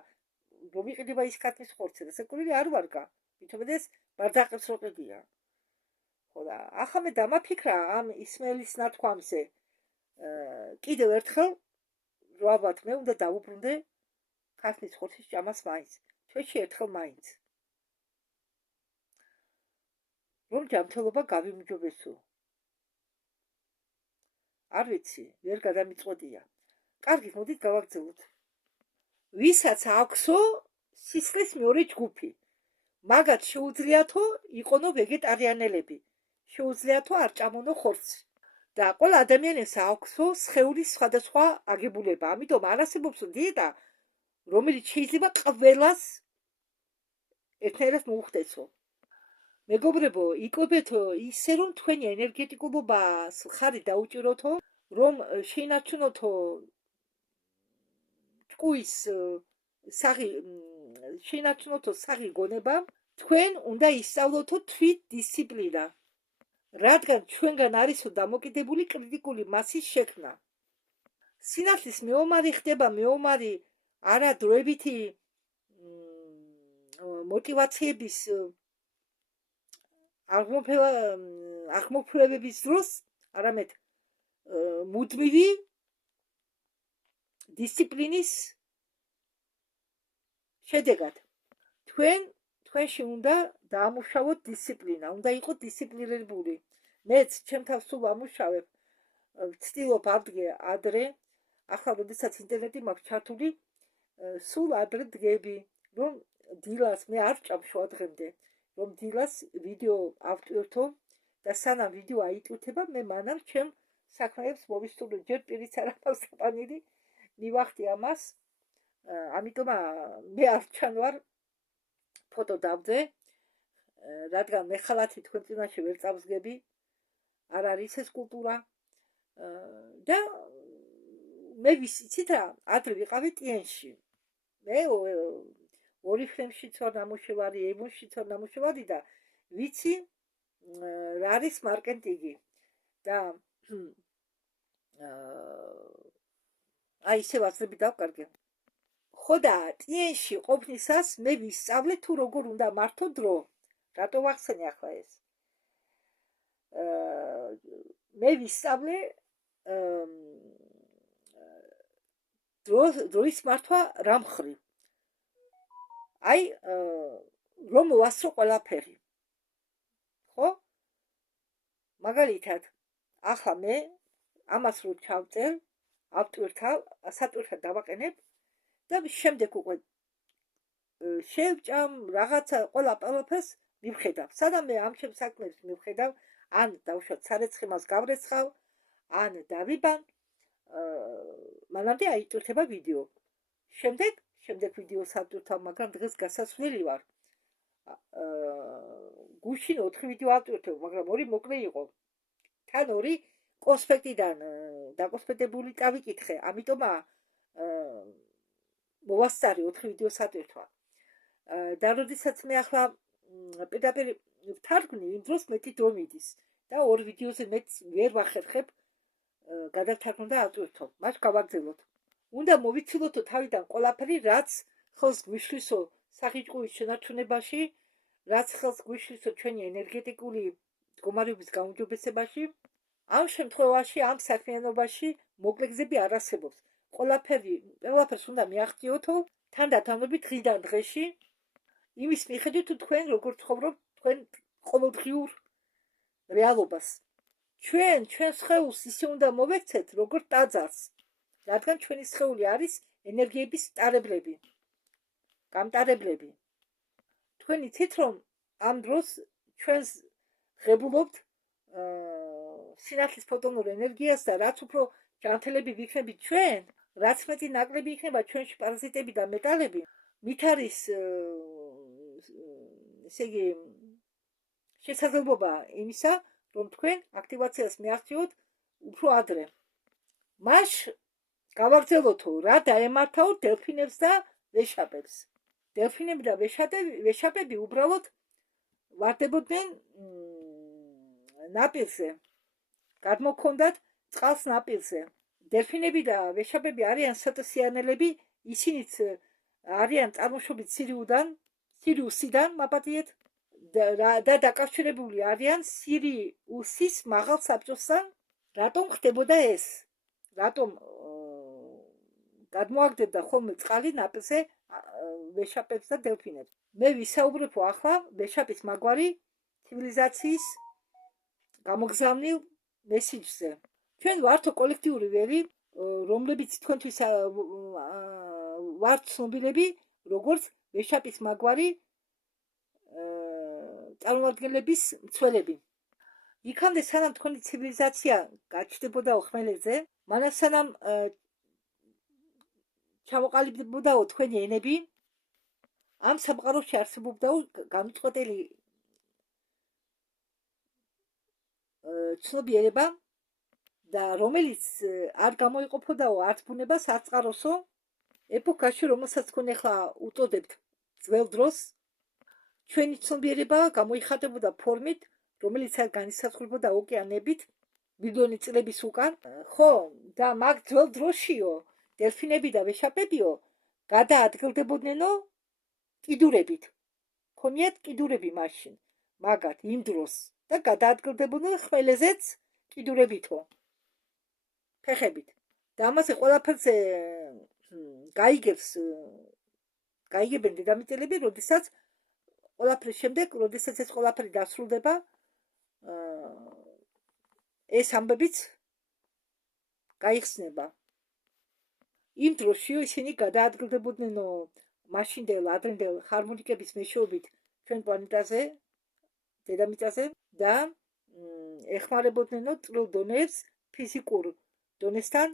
რომ იყიდება ის ქათმის ხორცი რასაკვირველი არ ვარგა მითუმეტ ეს ბარდაყებს რო ყიდია ხო და ახლა მე დამაფიქრა ამ ისმაილის ნათქვამზე კიდევ ერთხელ რომ ალბათ მე უნდა დავუბრუნდე ქათმის ხორცის ჭამას მაინც თვეში ერთხელ მაინც რომ ჯანმრთელობა გავიმჯობესო არ ვიცი ვერ გადამიწყვეტია კარგი მოდით გავაგრძელოთ ვისაც აქვსო სისხლის მეორე ჯგუფი მაგათ შეუძლიათო იყონო ვეგეტარიანელები შეუძლიათო არ ჭამონო ხორცი და ყველა ადამიანს აქვსო სხეულის სხვადასხვა აგებულება ამიტომ არ არსებობს დიეტა რომელიც შეიძლება ყველას ერთნაირად მოუხდესო მეგობრებო იკვებეთო ისე რომ თქვენი ენერგეტიკულობას ხარი დაუჭიროთო რომ შეინარჩუნოთო ტყუის საღი შეინარჩუნოთო საღი გონება თქვენ უნდა ისწავლოთო თვით დისციპლინა რადგან ჩვენგან არისო დამოკიდებული კრიტიკული მასის შექმნა სინათლის მეომარი ხდება მეომარი არა დროებითი мотивациების აღმოფხვრებების დროს არამედ მუდმივი დისციპლინის შედეგად თქვენში უნდა დაამუშავოთ დისციპლინა უნდა იყოს დისციპლინირებული მეც ჩემ თავს სულ ამუშავებ ვცდილობ ადრე ახლა როდესაც ინტერნეტი მაქვს ჩართული სულ ადრე დგები რომ დილას მე არ ვჭამ შუა დღემდე რომ დილას ვიდეო ავტვირთო და სანამ ვიდეო აიტვირთება მე მანამ ჩემ საქმეებს მოვისწრო ჯერ პირიც არ აქვს საპანილი მივახდი ამას ამიტომ მე არ ჩანვარ ფოტო დავდე რადგან მე ხალათი თქვენ წინაშე ვერ წავსგები არ არის ეს კულტურა და მე ვიცით რა ადრე ვიყავი ტიენში მე ორი ფრემშიც ვარ ნამუშევარი ემონშიც ვარ ნამუშევარი და ვიცი რა არის მარკეტინგი და აი ისე ვაზრები დავკარგე ხო და ტიენში ყოფნისას მე ვისწავლე თუ როგორ უნდა მართო დრო რატო ვახსენე ახლა ეს მე ვისწავლე დროის მართვა რა მხრივ აი რომ ვასწრო ყველაფერი ხო მაგალითად ახლა მე ამას რო ჩავწერ ავტვირთავ სატვირთად დავაყენებ და შემდეგ უკვე შევჭამ რაღაცა ყველაფერს მივხედავ სადამ მე ამ ჩემ საქმეს მივხედავ ან დავუშვათ სარეცხიმას გავრეცხავ ან დავიბან მანამდე აიტვირთება ვიდეო შემდეგ ვიდეოს ავტვირთავ მაგრამ დღეს გასასვლელი ვარ გუშინ 4 ვიდეო ავტვირთო, მაგრამ 2 მოკლე იყო. თან 2 კონსპექტიდან დაკონსპექტებული წავიკითხე, ამიტომ მოვასწარი 4 ვიდეოს ატვირთვა. და როდესაც მე ახლა პირდაპირ ვთარგმნი, იმ დროს მეტი დრო მიდის და 2 ვიდეოზე მეც ვერ ვახერხებ გადავთარგმნო და ავტვირთო. მას გავაგრძელოთ. უნდა მოვიცილოთო თავიდან ყველაფერი, რაც ხელს გვიშლისო სახიჭკუის შენარჩუნებაში, რაც ხელს გვიშლისო ჩვენი ენერგეტიკული მდგომარეობის გაუმჯობესებაში. ამ შემთხვევაში, ამ საქმიანობაში მოკლე გზები არ არსებობს. ყველაფერს უნდა მიაღწიოთო თანდათანობით დღიდან დღეში, იმის მიხედვით თუ თქვენ როგორ ცხოვრობთ თქვენ ყოველდღიურ რეალობას. ჩვენს სხეულს ისე უნდა მოვექცეთ, როგორც ტაძარს, რადგან ჩვენი სხეული არის ენერგიების ტარებლები, გამტარებლები. თქვენ იცით, რომ ამ დროს ჩვენს ღებულობთ სინათლის ფოტონურ ენერგიას და რაც უფრო ჯანმრთელები ვიქნებით ჩვენ, რაც მეტი ნაკლები იქნება ჩვენში პარაზიტები და მეტალები, მით არის ესე იგი შესაძლებლობა იმისა, რომ თქვენ აქტივაციას მიაღწიოთ უფრო ადრე. მას გავაგრძელოთო, რა დაემართაო დელფინებს და ვეშაპებს. დელფინები და ვეშაპები უბრალოდ ვარდებოდნენ ნაპირზე. გადმოქონდათ წყალს ნაპირზე. დელფინები და ვეშაპები არიან სატოსიანელები, ისინიც არიან წარმოშობით სირიუსიდან, მაპატიეთ, და დაკავშირებული არიან სირიუსის მაღალ საბჭოსთან. რატომ ხდებოდა ეს? რატომ გადმოაგდებდა ხოლმე წყალი ნაპირზე ვეშაპებს და დელფინებს? მე ვისაუბრებო ახლა ვეშაპის მაგვარი ცივილიზაციის გამოგზავნილ მესიჯზე. ჩვენ ვართო კოლექტიური ველი, რომლებიც თქვენთვის ვართ ცნობილები, როგორც ვეშაპის მაგვარი წარმომადგენლების მცველები. იქამდე სანამ თქვენი ცივილიზაცია გაჩნდებოდაო ხმელეთზე, მანამ სანამ ჩამოყალიბდებოდაო თქვენი ენები, ამ სამყაროში არსებობდაო განუწყვეტელი ცნობიერება და რომელიც არ გამოიყოფოდაო არც ბუნებას, არც წყაროსო, ეპოქაში, რომელსაც თქვენ ახლა უწოდებთ ძველ დროს, ჩვენი ცნობიერება გამოიხატებოდა ფორმით, რომელიც არ განისაზღვრებოდა ოკეანებით მილიონი წლების უკან. ხო, და მაგ ძველ დროშიო დელფინები და ვეშაპებიო გადაადგილდებოდნენო კიდურებით. ქონიათ კიდურები მაშინ, მაგათ იმ დროს და გადაადგილდებოდნენ ხმელეზეც კიდურებითო, ფეხებით. და ამაზე ყველაფერზე გაიგებენ დედამიწელები, როდესაც ყველაფრის შემდეგ, როდესაც ეს ყველაფერი დასრულდება, ეს ამბებიც გაიხსნება. იმ დროშიო ისინი გადაადგილდებოდნენ მაშინდელ ადრინდელ ჰარმონიკების მეშვეობით ჩვენ პლანეტაზე, დედამიწაზე და ეხმარებოდნენ წვრილ დონეებს ფიზიკურ დონესთან,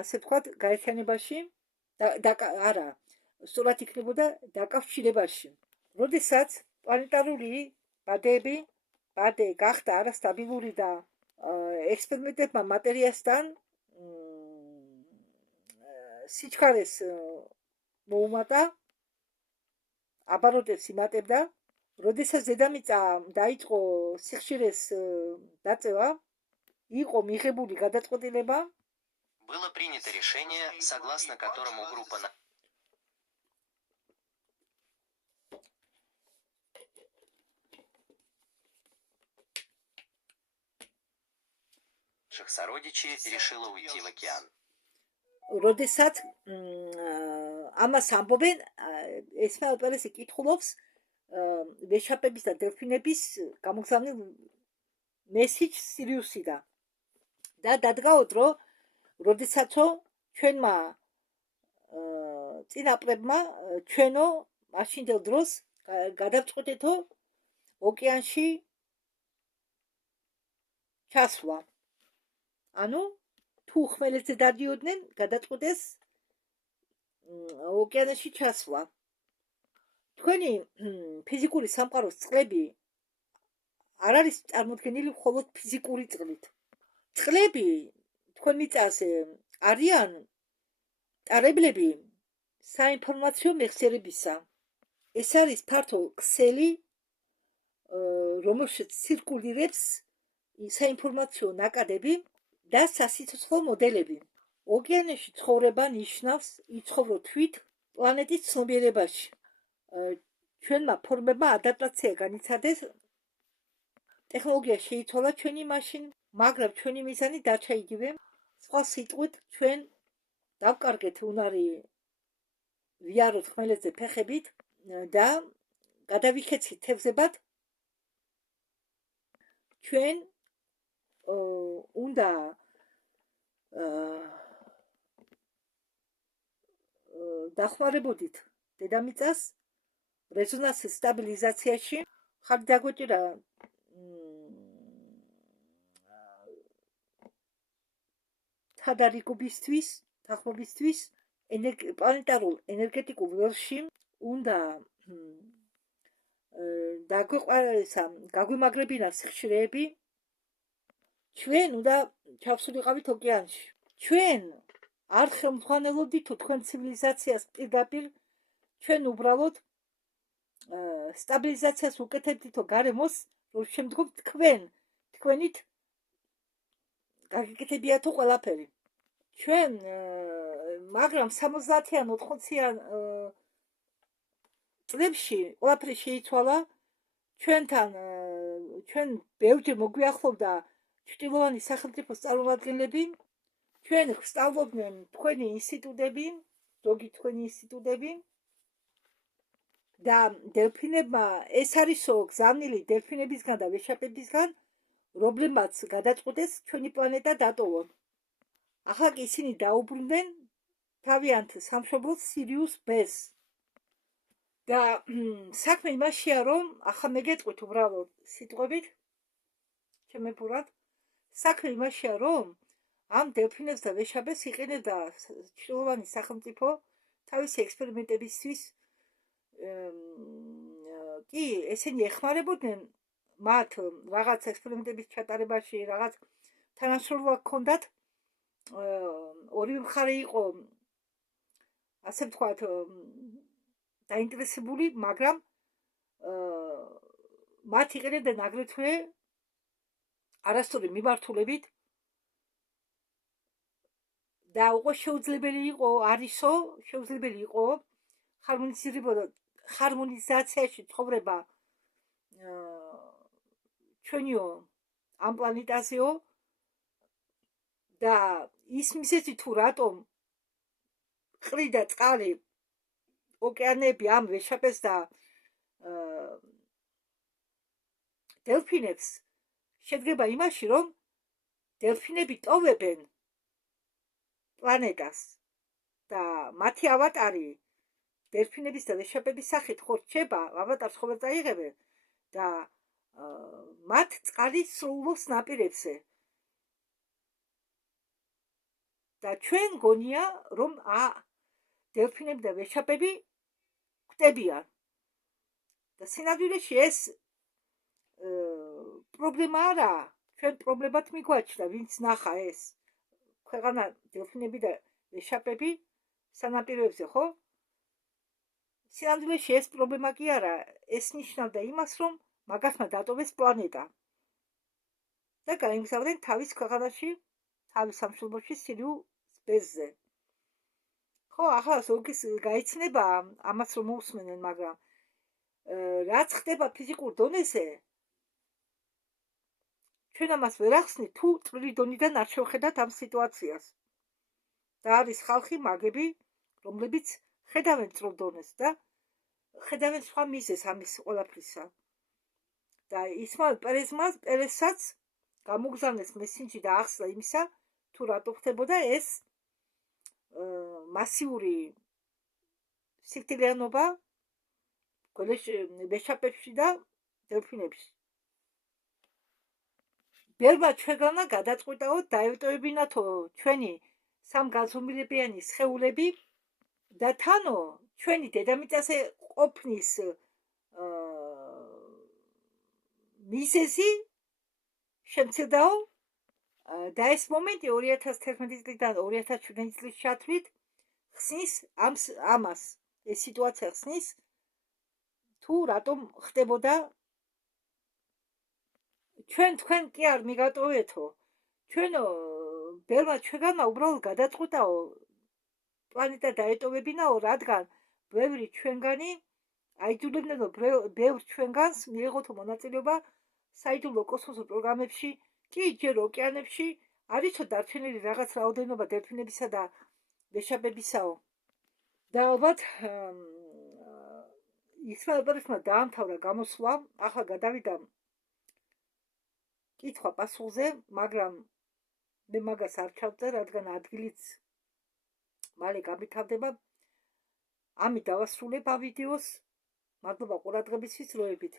ასე ვთქვათ, გაერთიანებაში არა, სწორად იქნებოდა დაკავშირებაში. როდესაც პლანეტარული ბადე გახდა არასტაბილური და ექსპერიმენტებმა მატერიასთან სიჩქარეს მოუმატა, აბაროტებს იმატებდა, როდესაც დედამიწა დაიწყო სიხშირეს დაწევა, იყო მიღებული გადაწყვეტილება. Было принято решение, согласно которому группа наших сородичей решила уйти в океан. როდესაც ამას ამბობენ, ესმეოპერესი კითხულობს ვეშაპების და დელფინების გამოგზავნილ მესიჯს სირიუსიდან. და დადგაოდ, რომ როდესაცო ჩვენმა წინაპრებმა ჩვენო მაშინდელ დროს გადავწყვეტეთო ოკეანში ჩასვლა. ანუ თუ ხმელეთზე დადიოდნენ, გადაწყვეტეს ოკეანეში ჩასვლა. თქვენი ფიზიკური სამყაროს წყლები არ არის წარმოქმნილი მხოლოდ ფიზიკური წყლით. წყლები თქვენ მიწაზე არიან ტარებლები საინფორმაციო მეხსიერებისა. ეს არის ფართო ქსელი, რომელშიც ცირკულირებს საინფორმაციო ნაკადები და სასიცოცხლო მოდელები. ოკეანეში ცხოვრება ნიშნავს იცხოვრო თვით პლანეტის ცნობიერებაში. ჩვენმა ფორმებმა ადაპტაცია განიცადეს, ტექნოლოგია შეიცვალა ჩვენი მაშინ, მაგრამ ჩვენი მიზანი დარჩა იგივე. სხვა სიტყვით, ჩვენ დავკარგეთ უნარი ვიაროთ ხმელეთზე ფეხებით და გადავიქეცით თევზებად. ჩვენ უნდა დახმარებოდით დედამიწას რეზონანსის სტაბილიზაციაში. ხართ დაგვეჭირა თადარიგობისთვის, თანხმობისთვის, პლანეტარულ ენერგეტიკულ ველში უნდა გაგვიმაგრებინა სიხშირეები. ჩვენ უნდა ჩავსულიყავით ოკეანეში. ჩვენ არ ხელმძღვანელობდით თქვენ ცივილიზაციას პირდაპირ, ჩვენ უბრალოდ სტაბილიზაციას უკეთებდითო გარემოს, რომ შემდგომ თქვენით გაგიკეთებიათო ყველაფერი. ჩვენ მაგრამ 70-იან 80-იან წლებში ყველაფერი შეიცვალა. ჩვენ ბევრჯერ მოგვიახლოვდა ჩრდილოვანი სახელმწიფოს წარმომადგენლები. ჩვენ ვსწავლობდნენ თქვენი ინსტიტუტები, ზოგი თქვენი ინსტიტუტები და დელფინებმა ეს არისო გზავნილი დელფინებისგან და ვეშაპებისგან, რომლებმაც გადაწყვიტეს ჩვენი პლანეტა დატოვონ. ახლა კი ისინი დაუბრუნდნენ თავიანთ სამშობლოს სირიუს B-ს. და საქმე იმაშია, რომ ახლა მე გეტყვით უბრალოდ სიტყვებით, ჩემებურად, საქმე იმაშია, რომ ამ დელფინებს და ვეშაპებს იყენებდა ჩრდილოვანი სახელმწიფო თავისი ექსპერიმენტებისთვის. კი, ესენი ეხმარებოდნენ მათ რაღაც ექსპერიმენტების ჩატარებაში, რაღაც თანასწორობა ჰქონდათ. ორივე მხარე იყო, ასე ვთქვათ, დაინტერესებული, მაგრამ მათ იყენებდნენ აგრეთვე არასწორი მიმართულებით და უკვე შეუძლებელი იყო ჰარმონიზაციაში ცხოვრება ჩვენიო ამ პლანეტაზეო და ის მიზეზი თუ რატომ ყრიდა წყალი ოკეანეები ამ ვეშაპებს და დელფინებს შედგება იმაში, რომ დელფინები ტოვებენ პლანეტას და მათი ავატარი დელფინების და ვეშაპების სახით ხო რჩება, ავატარს ხო ვერ წაიღებენ და მათ წყალი სრულობს ნაპირებზე. და ჩვენ გონია, რომ დელფინები და ვეშაპები ხვდებიან. და სინამდვილეში ეს პრობლემა არა, ჩვენ პრობლემად მიგვაჩნდა, ვინც ნახა ეს ქვეყანა დელფინები და ვეშაპები სანაპიროებზე, ხო? სინამდვილეში ეს პრობლემა კი არა, ეს ნიშნავდა იმას, რომ მაგათმა დატოვეს პლანეტა და გაემგზავრნენ თავის ქვეყანაში, თავის სამშობლოში, სირიუს B-ზე. ხო, ახლა ზოგის გაიცნება ამას რომ მოусმენენ, მაგრამ რაც ხდება ფიზიკურ დონეზე, ჩვენ ამას ვერ ახსნით, თუ წვრილი დონიდან არ შევხედათ ამ სიტუაციას. და არის ხალხი, მაგები, რომლებიც ხედავენ წვრილ დონეს და ხედავენ სხვა მიზეზს ამის ყველაფრისა. და ისმაილ პერესაც გამოგზავნეს მესინჯი და ახსნა იმისა, თუ რატო ხდებოდა ეს მასიური სიკვდილიანობა ვეშაპებში და დელფინებში. ბერმა ჩვენგანა გადაწყვიტაო დაევტოებინათო ჩვენი სამგანზომილებიანი სხეულები და თანო ჩვენი დედამიწაზე ყოფნის მიზეზი შემცირდაო და ეს მომენტი 2011 წლიდან 2017 წლის ჩათვლით ხსნის ამას ეს სიტუაცია ხსნის თუ რატომ ხდებოდა თქვენ კი არ მიგატოვეთო ჩვენ ბერმა ჩვენგანმა უბრალოდ გადაწყვეტაო პლანეტა დაეტოვებინაო რადგან ბევრი ჩვენგანი აიძულებდნენო ბევრ ჩვენგანს მიეღოთო მონაწილეობა საიდუმლო კოსმოსურ პროგრამებში კი ჯერ ოკეანებში არისო დარჩენილი რაღაც რაოდენობა დელფინებისა და ვეშაპებისაო და ალბათ ისმაილ დაამთავრა გამოსვლა ახლა გადავიდა კითხვა პასუხზე მაგრამ მე მაგას არ ჩავწერ რადგან ადგილიც მალე გამითავდება ამით დავასრულებ ამ ვიდეოს მადლობა ყურადღებისთვის დროებით